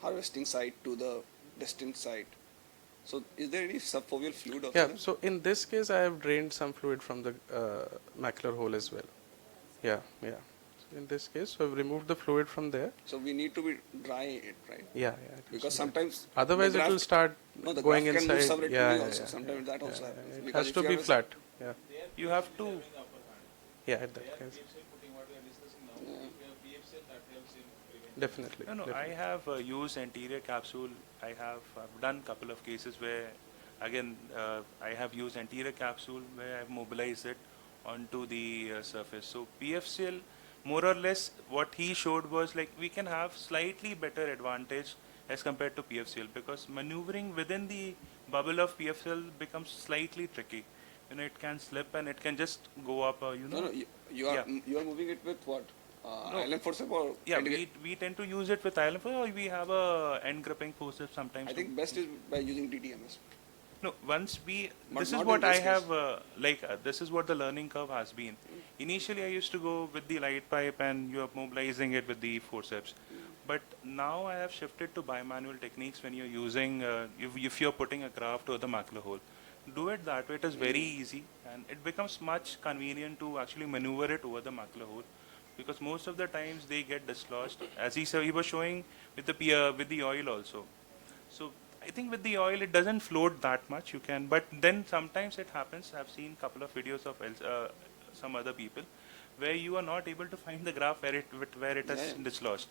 harvesting site to the destined site, so is there any subfoveal fluid also Yeah, there? so in this case, I have drained some fluid from the macular hole as well. Yeah. So in this case, so I've removed the fluid from there. So we need to be dry it, right? Yeah. It has Because to be. sometimes Otherwise, the it will graft- start no, the going graft can inside. move subretinally also. Sometimes that also happens. It Because has if to you be have a- flat. Yeah. You have to. Yeah, at that case. Definitely. No, definitely. I have used anterior capsule. I've done couple of cases where, again, I have used anterior capsule where I've mobilized it onto the surface. So PFCL, more or less, what he showed was like we can have slightly better advantage as compared to PFCL, because maneuvering within the bubble of PFCL becomes slightly tricky. It can slip and it can just go up. No, you are Yeah. you are moving it with what? No. Island forceps or Yeah, integrate- we tend to use it with ILM, or we have a end gripping forceps sometimes. I think best is by using DTMS. No, once we, But this is not in what I this case. have, this is what the learning curve has been. Initially, I used to go with the light pipe and you are mobilizing it with the forceps. But now I have shifted to bimanual techniques when you're using, if you're putting a graft over the macular hole. Do it that way, it is very easy and it becomes much convenient to actually maneuver it over the macular hole because most of the times they get dislodged. As he said, he was showing with with the oil also. So I think with the oil, it doesn't float that much. You can, but then sometimes it happens. I've seen a couple of videos of some other people where you are not able to find the graph where it has Yeah. dislodged.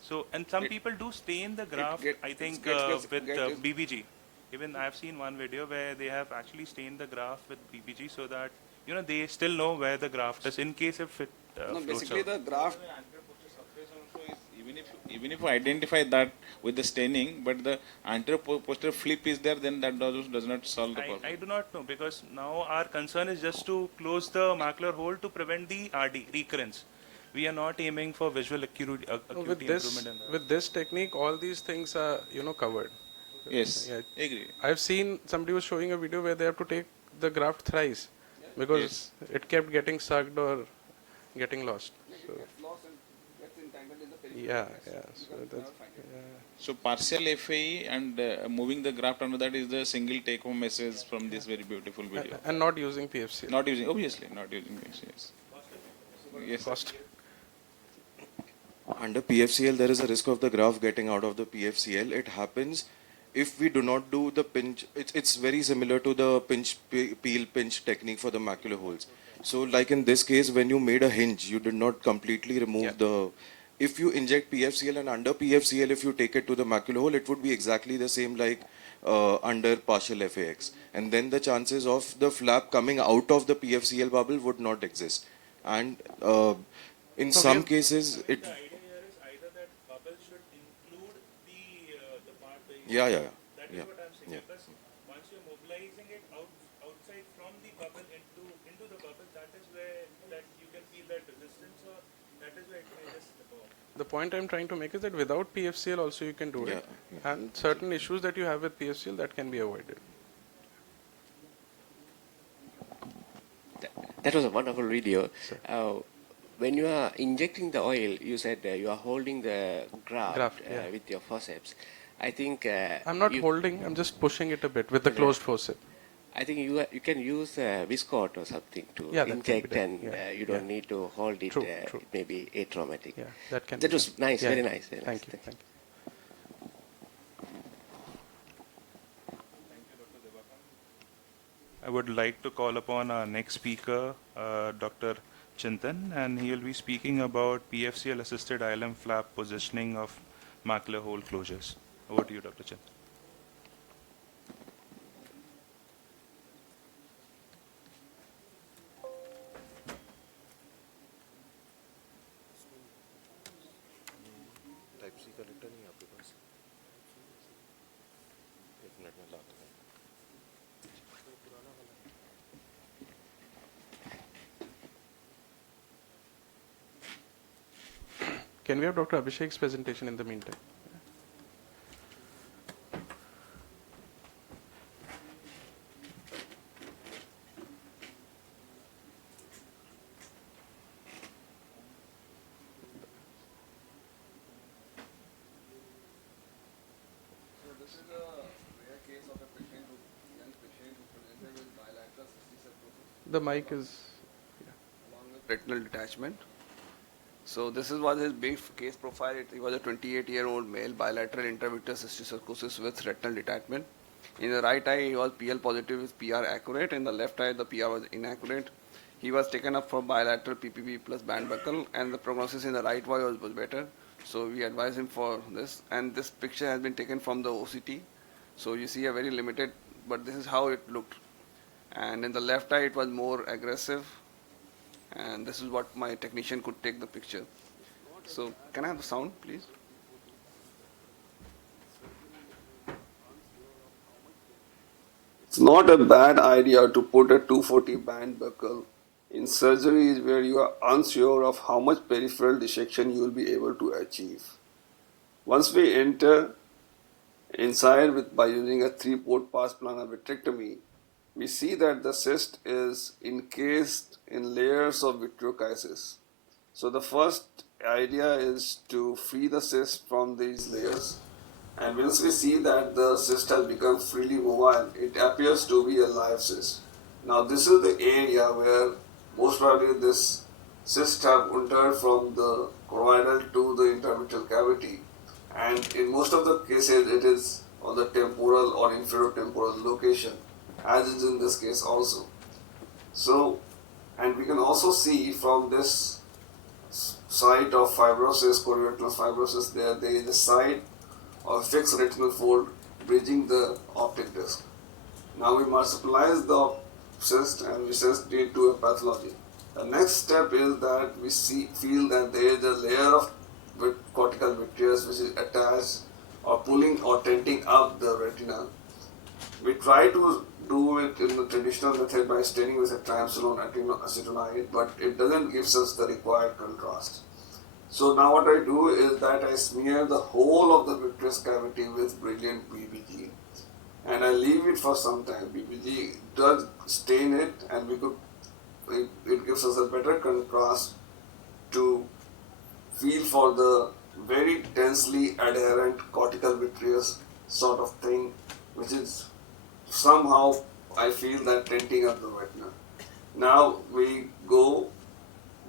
So and some It- people do stain the graph. I think with BBG. Even I've seen one video where they have actually stained the graph with BBG so that they still know where the graft is in case if it No, floats basically out. the graft. Even if you identify that with the staining, but the anterior posterior flip is there, then that does not solve the problem. I do not know because now our concern is just to close the macular hole to prevent the RD recurrence. We are not aiming for visual No, acuity improvement in that. with this technique, all these things are covered. Yes, Yeah, agree. I've seen somebody was showing a video where they have to take the graft thrice because Yes. it kept getting sucked or getting lost. So Gets lost and gets entangled in the peripheral. yeah, space. yeah. You So can that's never find it. So partial FAE and moving the graft under that is the single take-home message from this very beautiful video. and not using PFCL. Not using, obviously, not using this. Yes. Yes. Cost. Under PFCL, there is a risk of the graft getting out of the PFCL. It happens if we do not do the pinch. It's very similar to the peel pinch technique for the macular holes. So like in this case, when you made a hinge, you did not completely remove the. If you inject PFCL and under PFCL, if you take it to the macular hole, it would be exactly the same like under partial FAX. And then the chances of the flap coming out of the PFCL bubble would not exist. And in So we some have- cases, it. The idea here is either that bubble should include the part where you Yeah, yeah, yeah. That is Yeah. what I'm saying Yeah. because once you're mobilizing it outside from the bubble into the bubble, that is where that you can feel that resistance or that is where it may just go. The point I'm trying to make is that without PFCL also you can do it, Yeah, and certain issues that you have with PFCL that can be avoided. That was a wonderful video. When you are injecting the oil, you said you are holding the graft, yeah. with your forceps. I think I'm not holding, I'm just pushing it a bit with the closed forcep. I think you can use viscot or something to Yeah, that can be inject, done. and Yeah, you don't need to hold it. True. It may be atraumatic. Yeah, that can. That be was done. nice, Yeah, very yeah. nice. Very Thank nice. you. Thank you. I would like to call upon our next speaker, Dr. Chintan, and he will be speaking about PFCL assisted ILM flap positioning of macular hole closures. Over to you, Dr. Chintan. Type C connector नहीं है आपके पास? एक minute में लाता हूँ. Can we have Dr. Abhishek's presentation in the meantime? So this is a rare case of a young patient who presented with bilateral cystic fibrosis The mic is. along with retinal detachment. So this was his brief case profile. He was a 28-year-old male, bilateral intravitreal cysticercosis with retinal detachment. In the right eye, he was PL positive with PR accurate. In the left eye, the PR was inaccurate. He was taken up for bilateral PPB plus band buckle, and the prognosis in the right eye was better. So we advised him for this. And this picture has been taken from the OCT. So you see a very limited, but this is how it looked. And in the left eye, it was more aggressive. And this is what my technician could take the picture. So can I have the sound, please? It's not a bad idea to put a 240 band buckle in surgeries where you are unsure of how much peripheral dissection you will be able to achieve. Once we enter inside by using a 3-port pars plana vitrectomy, we see that the cyst is encased in layers of vitreochrosis. So the first idea is to free the cyst from these layers, and once we see that the cyst has become freely mobile, it appears to be a live cyst. Now this is the area where most probably this cyst have entered from the choroidal to the intravitreal cavity, and in most of the cases it is on the temporal or inferotemporal location, as is in this case also. So, and we can also see from this site of fibrosis, chorioretinal fibrosis, there is a site of fixed retinal fold bridging the optic disc. Now we marsupialize the cyst and we send it to a pathology. The next step is that we feel that there is a layer of cortical vitreous which is attached or pulling or tenting up the retina. We try to do it in the traditional method by staining with a triamcinolone acetonide, but it doesn't give us the required contrast. So now what I do is that I smear the whole of the vitreous cavity with brilliant BBG, and I leave it for some time. BBG does stain it, and it gives us a better contrast to feel for the very densely adherent cortical vitreous sort of thing, which is somehow I feel that tenting up the retina. Now we go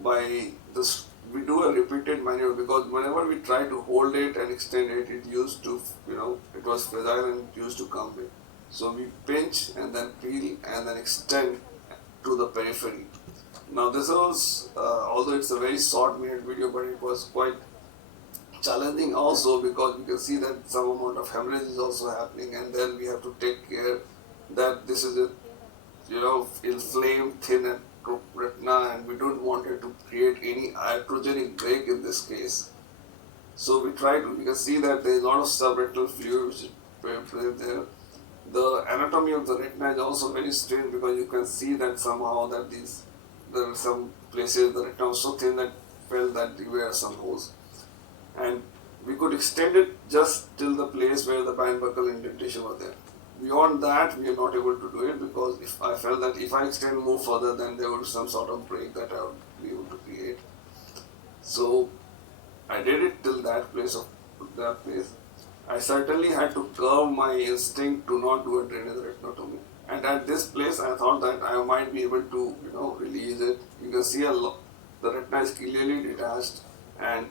by this, we do a repeated maneuver, because whenever we try to hold it and extend it, it used to, it was fragile and it used to come in. So we pinch and then peel and then extend to the periphery. Now this was, although it's a very short minute video, but it was quite challenging also, because you can see that some amount of hemorrhage is also happening, and then we have to take care that this is a inflamed, thin retina, and we don't want it to create any iatrogenic break in this case. So we can see that there is a lot of subretinal fluid which is present there. The anatomy of the retina is also very strange, because you can see that somehow that there are some places the retina was so thin that felt that there were some holes. And we could extend it just till the place where the band buckle indentation was there. Beyond that, we are not able to do it, because if I felt that if I extend more further, then there would be some sort of break that I would be able to create. So I did it till that place. I certainly had to curb my instinct to not do a drainage retinotomy. And at this place, I thought that I might be able to, release it. You can see the retina is clearly detached, and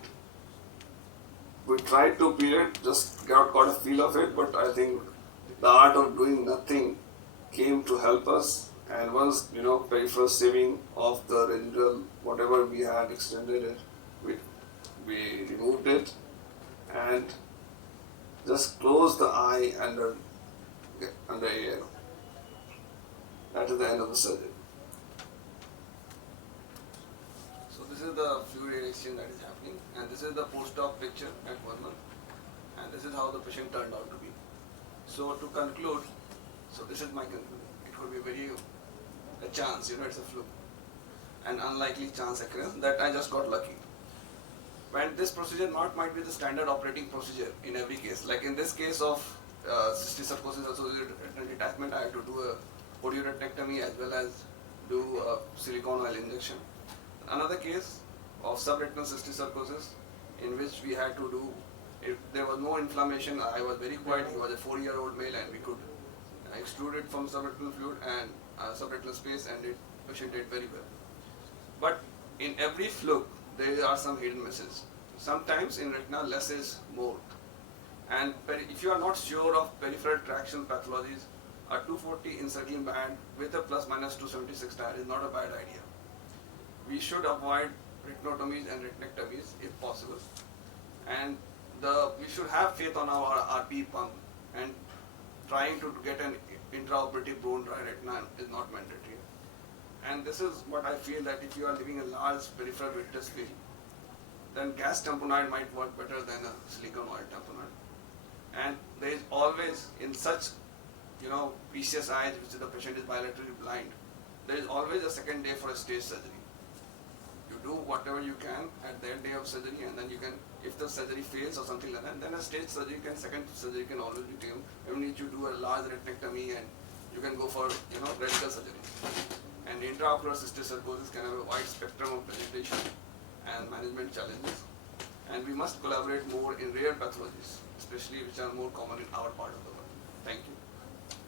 we tried to peel it, just got a feel of it, but I think the art of doing nothing came to help us. And once, peripheral sieving of the residual, whatever we had extended it, we removed it and just closed the eye under air. That is the end of the surgery. So this is the fluid exchange that is happening, and this is the post-op picture at 1 month, and this is how the patient turned out to be. So to conclude, so this is my conclusion. It could be a chance, it's a fluke, an unlikely chance occurrence that I just got lucky. When this procedure might be the standard operating procedure in every case. Like in this case of cystic-sarcosis associated retinal detachment, I have to do a chorioretinectomy as well as do a silicone oil injection. Another case of subretinal cystic-sarcosis, in which we had to do, if there was no inflammation, I was very quiet. He was a 4-year-old male, and we could extrude it from subretinal fluid and subretinal space, and patient did very well. But in every fluke, there are some hidden messages. Sometimes in retina, less is more. And if you are not sure of peripheral traction pathologies, a 240 encircling band with a plus minus 276 dial is not a bad idea. We should avoid retinotomies and retinectomies if possible. And we should have faith on our RP pump, and trying to get an intraoperative bone dry retina is not mandatory. And this is what I feel, that if you are living a large peripheral vitreous field, then gas tamponade might work better than a silicone oil tamponade. And there is always, in such PCS eyes, which the patient is bilaterally blind, there is always a second day for a stage surgery. You do whatever you can at their day of surgery, and then you can if the surgery fails or something like that, then a stage surgery second surgery can always be taken. You need to do a large retinectomy and you can go for, radical surgery. And intraocular cysticercosis can have a wide spectrum of presentation and management challenges. And we must collaborate more in rare pathologies, especially which are more common in our part of the world. Thank you.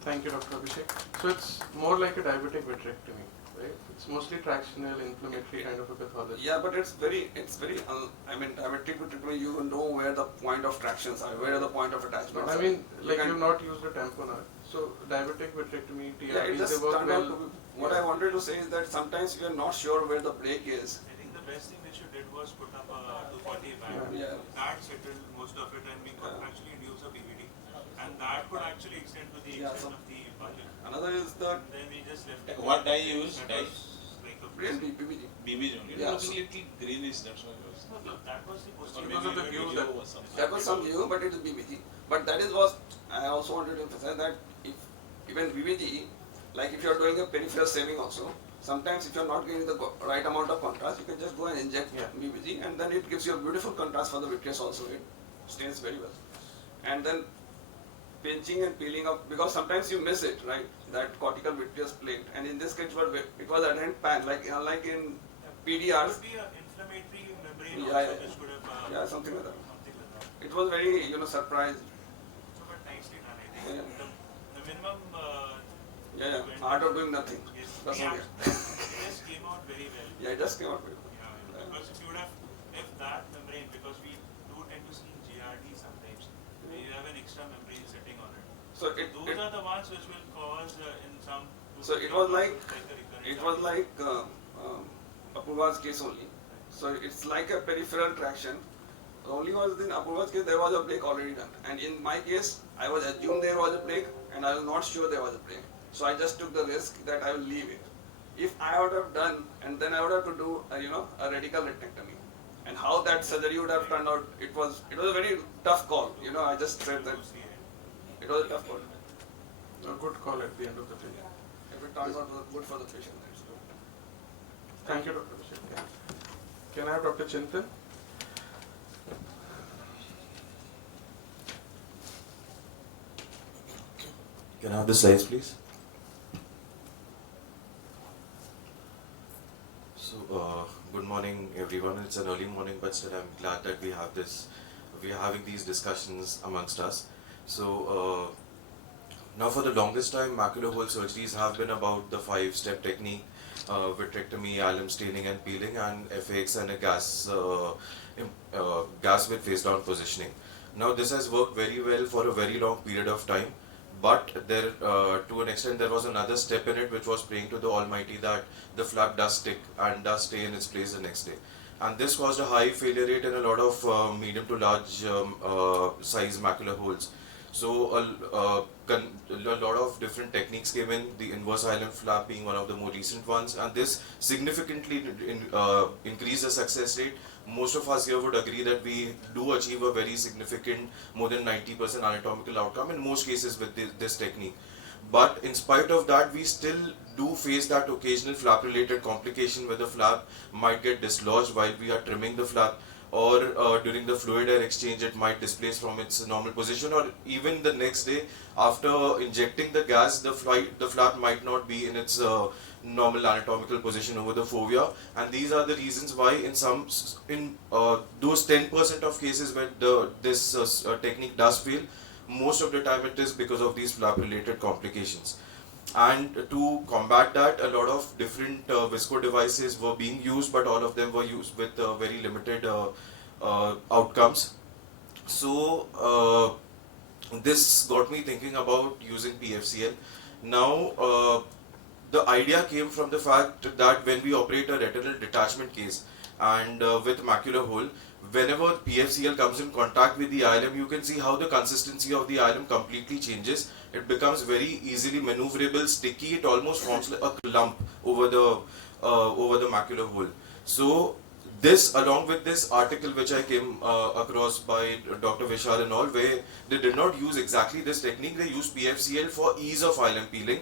Thank you, Dr. Abhishek. So it's more like a diabetic vitrectomy, right? It's mostly tractional, inflammatory kind of a pathology. Yeah, but it's very, diabetic vitrectomy, you know where the point of tractions are, where the point of attachment. I mean, like you've not used a tamponade. So diabetic vitrectomy, yeah, it TRD, just they work turned out well. to be, what I wanted to say is that sometimes you are not sure where the break is. I think the best thing which you did was put up a 240 band. Yeah. That settled most of it, and we could actually induce a BVD. And that could actually extend to the extent of the budget. Another is the And then we just left it. What dye you use? That Dye? was like a real BBG. BBJ only. Yeah, It was so- a little greenish, that's why I was. No, that was the Or posterior. maybe of the maybe view Joe that- or something. That was some new, but it is BBG. But that is what I also wanted to emphasize, that if even BBG, like if you are doing a peripheral saving also, sometimes if you are not getting the right amount of contrast, you can just go and inject Yeah. BBG, and then it gives you a beautiful contrast for the vitreous also. It stains very well. And then pinching and peeling up, because sometimes you miss it, right? That cortical vitreous plate, and in this case it was adherent pan, like in It PDRs. could be an inflammatory membrane Yeah, also, yeah. which could have Yeah, something like that. something like that. It was very, surprised. So, but nicely done, I think. Yeah. The minimum. Yeah, art of doing nothing. Yes. That's Yeah. all. It just came out very well. Yeah, it just came out very well. Yeah, because if you would have left that membrane, because we do tend to see in GRD sometimes, where you have an extra membrane sitting on it. So it, Those are the ones which will cause in some. So it was like a recurrent it was like Apurva's case only. So it's like a peripheral traction. The only was in Apurva's case there was a break already done, and in my case I was assumed there was a break, and I was not sure there was a break. So I just took the risk that I will leave it. If I would have done, and then I would have to do a radical retinectomy, and how that surgery would have turned out, it was a very tough call. I just said that it was a tough call. A good call at the end of the day. If it turns out good for the patient, that's good. Thank you, Dr. Abhishek. Yeah. Can I have Dr. Chintan? Can I have the slides, please? So, good morning, everyone. It's an early morning, but still I'm glad that we are having these discussions amongst us. So, now for the longest time, macular hole surgeries have been about the 5-step technique, vitrectomy, alum staining and peeling, and FX and a gas with face down positioning. Now this has worked very well for a very long period of time, but there, to an extent, there was another step in it which was praying to the Almighty that the flap does stick and does stay in its place the next day. And this caused a high failure rate in a lot of medium to large size macular holes. So a lot of different techniques came in, the inverse island flap being one of the more recent ones, and this significantly increased the success rate. Most of us here would agree that we do achieve a very significant, more than 90% anatomical outcome in most cases with this technique. But in spite of that, we still do face that occasional flap related complication where the flap might get dislodged while we are trimming the flap, or during the fluid air exchange it might displace from its normal position, or even the next day after injecting the gas, the flap might not be in its normal anatomical position over the fovea. And these are the reasons why in those 10% of cases where this technique does fail, most of the time it is because of these flap related complications. And to combat that, a lot of different visco devices were being used, but all of them were used with very limited outcomes. So this got me thinking about using PFCL. Now the idea came from the fact that when we operate a retinal detachment case and with macular hole, whenever PFCL comes in contact with the ILM, you can see how the consistency of the ILM completely changes. It becomes very easily maneuverable, sticky. It almost forms like a clump over the macular hole. So this, along with this article which I came across by Dr. Vishal and all, where they did not use exactly this technique, they used PFCL for ease of ILM peeling.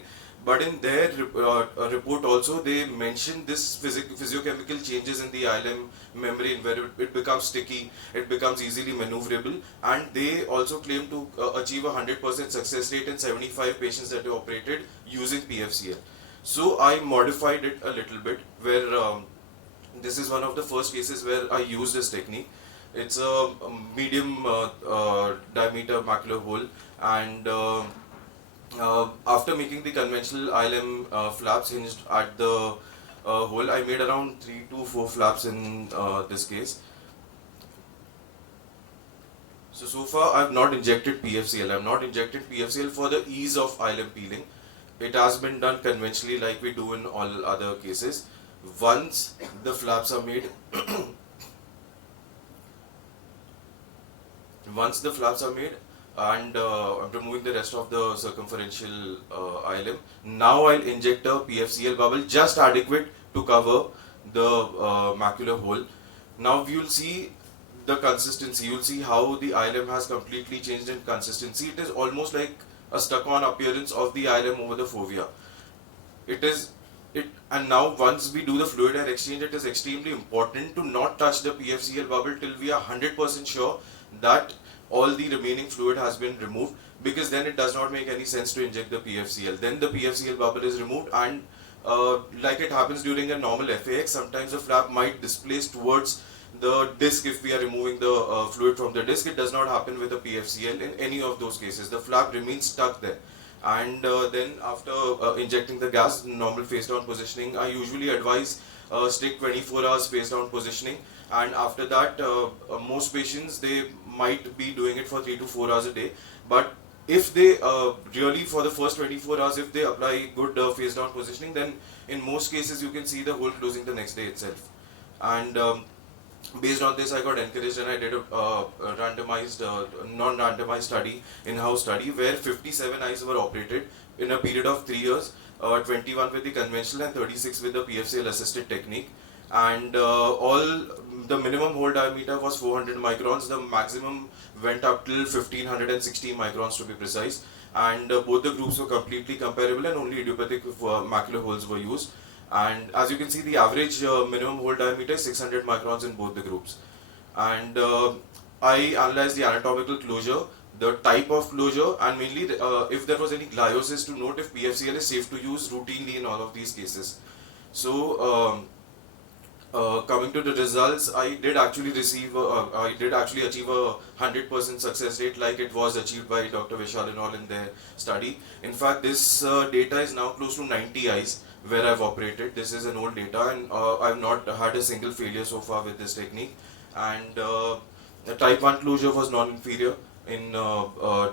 But in their report also, they mentioned this physiochemical changes in the ILM membrane where it becomes sticky, it becomes easily maneuverable, and they also claim to achieve a 100% success rate in 75 patients that they operated using PFCL. So I modified it a little bit where this is one of the first cases where I used this technique. It's a medium diameter macular hole, and after making the conventional ILM flaps hinged at the hole, I made around 3 to 4 flaps in this case. So far I have not injected PFCL. I have not injected PFCL for the ease of ILM peeling. It has been done conventionally like we do in all other cases. Once the flaps are made, once the flaps are made, and I'm removing the rest of the circumferential ILM. Now I'll inject a PFCL bubble just adequate to cover the macular hole. Now you'll see the consistency. You'll see how the ILM has completely changed in consistency. It is almost like a stuck-on appearance of the ILM over the fovea. And now once we do the fluid air exchange, it is extremely important to not touch the PFCL bubble till we are 100% sure that all the remaining fluid has been removed, because then it does not make any sense to inject the PFCL. Then the PFCL bubble is removed, and like it happens during a normal FAX, sometimes the flap might displace towards the disc if we are removing the fluid from the disc. It does not happen with the PFCL in any of those cases. The flap remains stuck there. And then after injecting the gas, normal face down positioning, I usually advise strict 24 hours face down positioning, and after that most patients, they might be doing it for 3 to 4 hours a day. But if they really for the first 24 hours, if they apply good face down positioning, then in most cases you can see the hole closing the next day itself. And based on this, I got encouraged and I did a randomized, non-randomized study, in-house study, where 57 eyes were operated in a period of 3 years, 21 with the conventional and 36 with the PFCL assisted technique. And all the minimum hole diameter was 400 microns, the maximum went up till 1516 microns to be precise. And both the groups were completely comparable, and only idiopathic macular holes were used. And as you can see, the average minimum hole diameter is 600 microns in both the groups. And I analyzed the anatomical closure, the type of closure, and mainly if there was any gliosis, to note if PFCL is safe to use routinely in all of these cases. So coming to the results, I did actually achieve a 100% success rate like it was achieved by Dr. Vishal and all in their study. In fact, this data is now close to 90 eyes where I've operated. This is an old data, and I've not had a single failure so far with this technique. And the type 1 closure was non-inferior in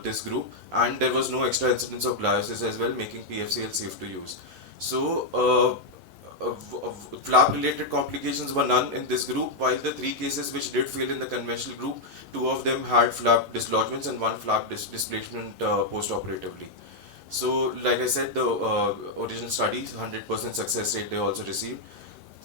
this group, and there was no extra incidence of gliosis as well, making PFCL safe to use. So flap related complications were none in this group, while the 3 cases which did fail in the conventional group, 2 of them had flap dislodgements and 1 flap displacement post-operatively. So like I said, the original studies, 100% success rate they also received.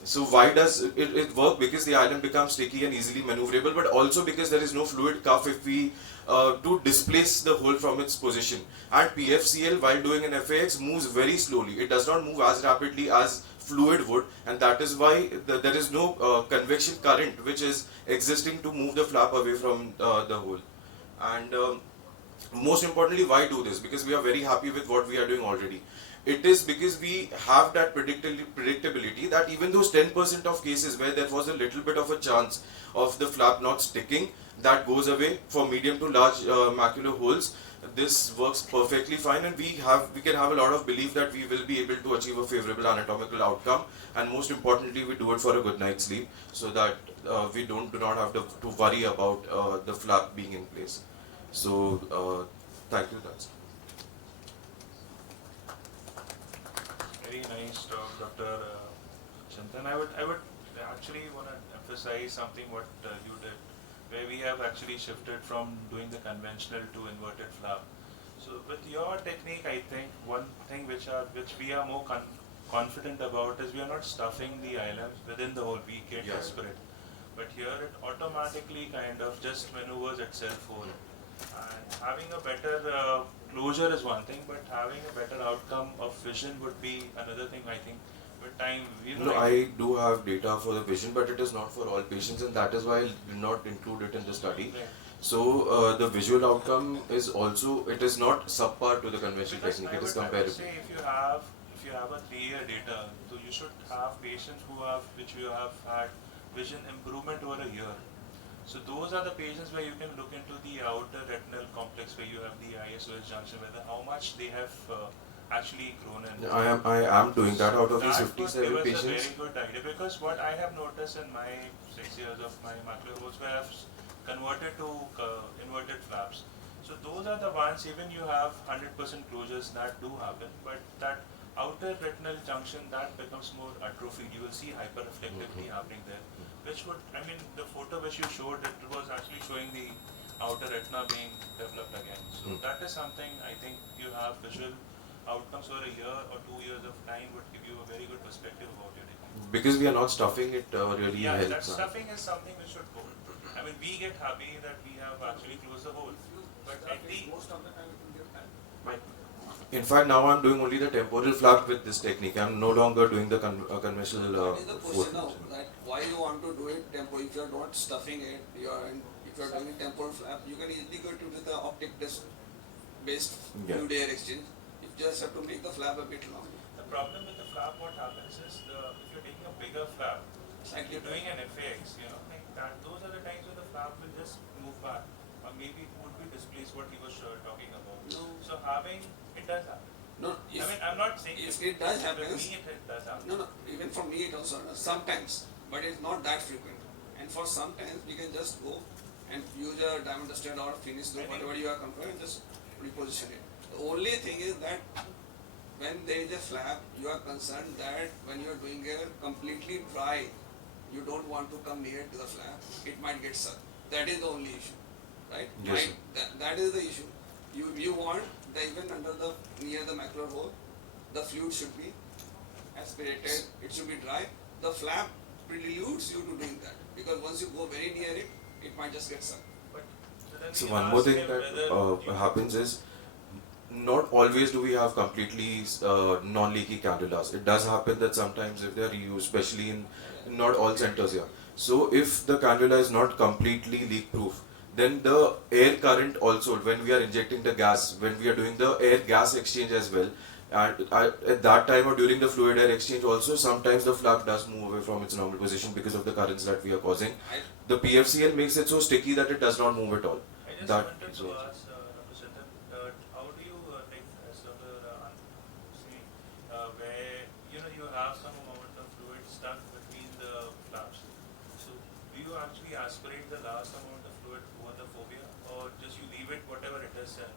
So why does it work? Because the ILM becomes sticky and easily maneuverable, but also because there is no fluid cuff if we to displace the hole from its position. And PFCL, while doing an FAX, moves very slowly. It does not move as rapidly as fluid would, and that is why there is no convection current which is existing to move the flap away from the hole. And most importantly, why do this? Because we are very happy with what we are doing already. It is because we have that predictability that even those 10% of cases where there was a little bit of a chance of the flap not sticking, that goes away for medium to large macular holes. This works perfectly fine, and we can have a lot of belief that we will be able to achieve a favorable anatomical outcome, and most importantly, we do it for a good night's sleep, so that we do not have to worry about the flap being in place. So thank you. That's Very nice talk, Dr. Chintan. I would actually want to emphasize something what you did, where we have actually shifted from doing the conventional to inverted flap. So with your technique, I think one thing which we are more confident about is we are not stuffing the ILM within the hole. We get desperate, but here it automatically kind of just maneuvers itself whole. And having a better closure is one thing, but having a better outcome of vision would be another thing. I think with time, No, I do have data for the vision, but it is not for all patients, and that is why I did not include it in the study. Right. So the visual outcome is also, it is not subpar to the conventional Because technique, I it is would comparable. say if you have a 3-year data, so you should have patients which you have had vision improvement over a year. So those are the patients where you can look into the outer retinal complex where you have the ISOS junction, whether how much they have actually grown in. I am doing that out of these That would give 57 us a patients. very good idea, because what I have noticed in my 6 years of my macular holes where I've converted to inverted flaps. So those are the ones, even you have 100% closures, that do happen, but that outer retinal junction, that becomes more atrophied. You will see hyperreflectivity happening there, which would, I mean, the photo which you showed, it was actually showing the outer retina being developed again. So that is something I think you have visual outcomes over a year or 2 years of time would give you a very good perspective about your technique. Because we are not stuffing it really Yeah, that helps. stuffing is something we should go. I mean, we get happy that we have actually closed the hole, but at the Most of the time it will get time. but In fact, now I'm doing only the temporal flap with this technique. I'm no longer doing the conventional That is the question now, fourth. that why you want to do it tempo, if you are not stuffing it, if you are doing temporal flap, you can easily go to with the optic disc based Yeah. fluid air exchange. You just have to make the flap a bit long. the problem with the flap, what happens is if you're taking a bigger flap, like you're doing an FAX, like that, those are the times where the flap will just move back, or maybe it would be displaced, what he was talking about. No. So having, it does happen. No, I mean, I'm not saying if it does happen, with me it does happen. no, even for me it also happens, sometimes, but it's not that frequent. And for sometimes we can just go and use a diamond dusted or finish the whatever you are comfortable and just reposition it. The only thing is that when there is a flap, you are concerned that when you are doing a completely dry, you don't want to come near to the flap, it might get sucked. That is the only issue, right? Yes, sir. That is the issue. You want that even under the near the macular hole, the fluid should be aspirated, it should be dry. The flap preludes you to doing that, because once you go very near it, it might just get sucked. But then So we one more ask thing him that whether you- happens is, not always do we have completely non-leaky cannulas. It does happen that sometimes if they are used, especially in not all centers here. So if the cannula is not completely leak-proof, then the air current also, when we are injecting the gas, when we are doing the air-gas exchange as well, and at that time or during the fluid air exchange also, sometimes the flap does move away from its normal position because of the currents that we are causing. The PFCL makes it so sticky that it does not move at all. I just That wanted is to also- ask Dr. Chintan, how do you like as Dr. Saying, where you have some amount of fluid stuck between the flaps. So do you actually aspirate the last amount of fluid over the fovea, or just you leave it whatever it is and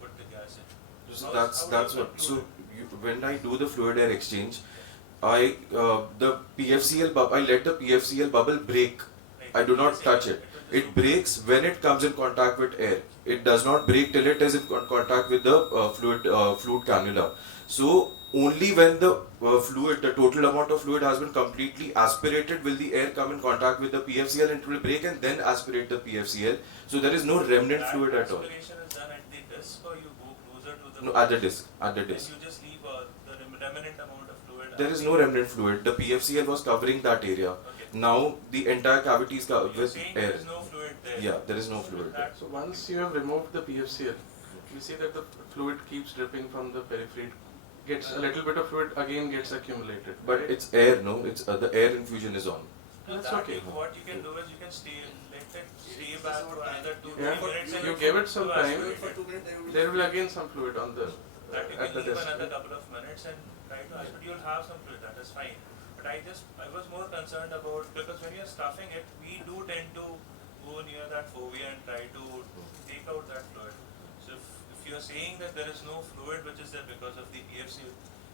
put the gas in? So How that's do you what. So conclude? when I do the fluid air exchange, the PFCL bubble, I let the PFCL bubble break. I do not touch it. It breaks when it comes in contact with air. It does not break till it is in contact with the fluid cannula. So only when the the total amount of fluid has been completely aspirated, will the air come in contact with the PFCL and it will break and then aspirate the PFCL. So there is no remnant That fluid at all. aspiration is done at the disc, or you go closer to the No, at the disc. At the Then disc. you just leave the remnant amount of fluid. There is no remnant fluid. The PFCL was covering that area. Okay. Now the entire cavity is So covered you're with saying air. there is no fluid there. Yeah, there is no So fluid. that- So once you have removed the PFCL, you see that the fluid keeps dripping from the periphery. Gets a little bit of fluid again gets accumulated. But right? it's air, no? It's the air infusion is on. No, That's that okay. What you can do is you can let it stay back for another 2 Yeah. minutes. and You give it some to time. aspirate For it. 2 minutes there will be There will again some fluid on the That you at the can leave disc. another couple of minutes and try to aspirate. You'll have some fluid, that is fine. But I was more concerned about, because when you're stuffing it, we do tend to go near that fovea and try to take out that fluid. So if you're saying that there is no fluid which is there because of the PFC,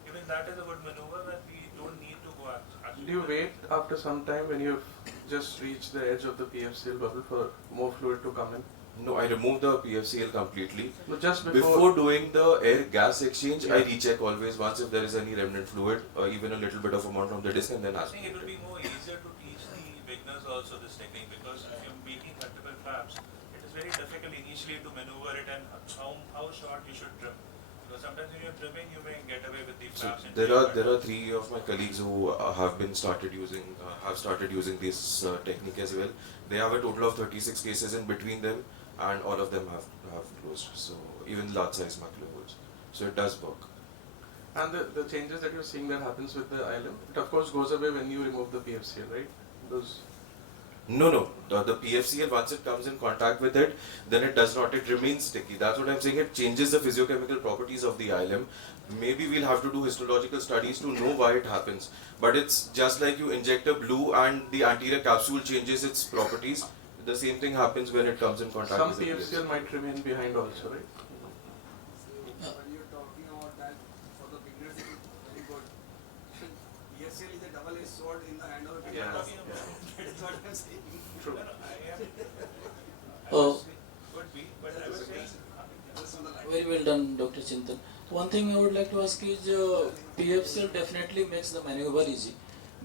even that is a good maneuver that we don't need to go actually. Do you wait after some time when you've just reached the edge of the PFCL bubble for more fluid to come in? No, I remove the PFCL completely. No, just Before doing the air gas exchange, I Yeah. recheck always once if there is any remnant fluid, or even a little bit of amount from the disc, and then I aspirate. think it will be more easier to teach the beginners also this technique, because if you're making multiple flaps, it is it's very difficult initially to maneuver it and how short you should trim. Because sometimes when you're trimming, you may get away with the So flaps. And there are three of my colleagues who have started using this technique as well. They have a total of 36 cases in between them, and all of them have closed. So even large size macular holes. So it does work. And the changes that you're seeing that happens with the ILM, it of course goes away when you remove the PFCL, right? Those. No. The PFCL, once it comes in contact with it, then it does not. It remains sticky. That's what I'm saying. It changes the physiochemical properties of the ILM. Maybe we'll have to do histological studies to know why it happens. But it's just like you inject a blue and the anterior capsule changes its properties. The same thing happens when it comes in contact Some with the PFCL might remain behind also, right? When you're talking about that, for the beginners, it is very good. PFCL is a double-edged sword in the hand of a beginner. That is what I'm saying. True. Could be, but I was saying. Very well done, Dr. Chintan. One thing I would like to ask is PFCL definitely makes the maneuver easy,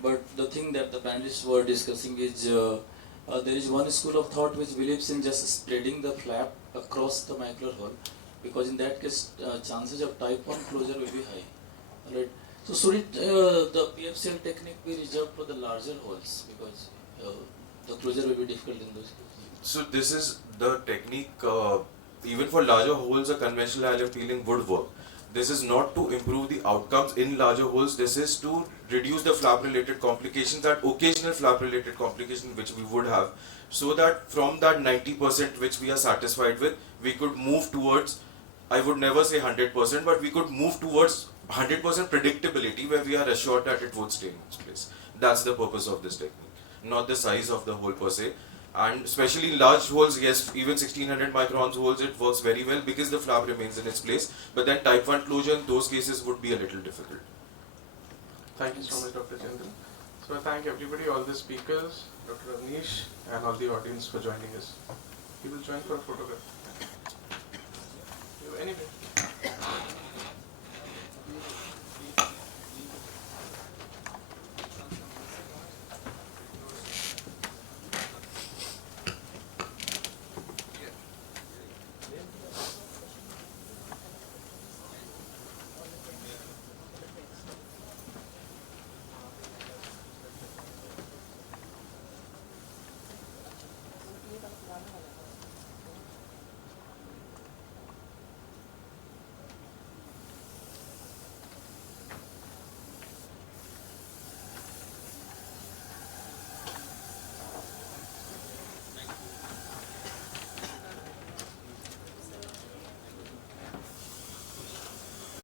but the thing that the panelists were discussing is there is one school of thought which believes in just spreading the flap across the macular hole, because in that case chances of type 1 closure will be high. Right? So should it, the PFCL technique be reserved for the larger holes, because the closure will be difficult in those cases? So this is the technique, even for larger holes, a conventional ILM peeling would work. This is not to improve the outcomes in larger holes, this is to reduce the flap related complications, that occasional flap related complication which we would have, so that from that 90% which we are satisfied with, we could move towards, I would never say 100%, but we could move towards 100% predictability where we are assured that it would stay in its place. That's the purpose of this technique, not the size of the hole per se. And especially in large holes, yes, even 1600 microns holes, it works very well because the flap remains in its place. But then type 1 closure in those cases would be a little difficult. Thank you so much, Dr. Chandran. So I thank everybody, all the speakers, Dr. Anish, and all the audience for joining us. You will join for a photograph. Anyway.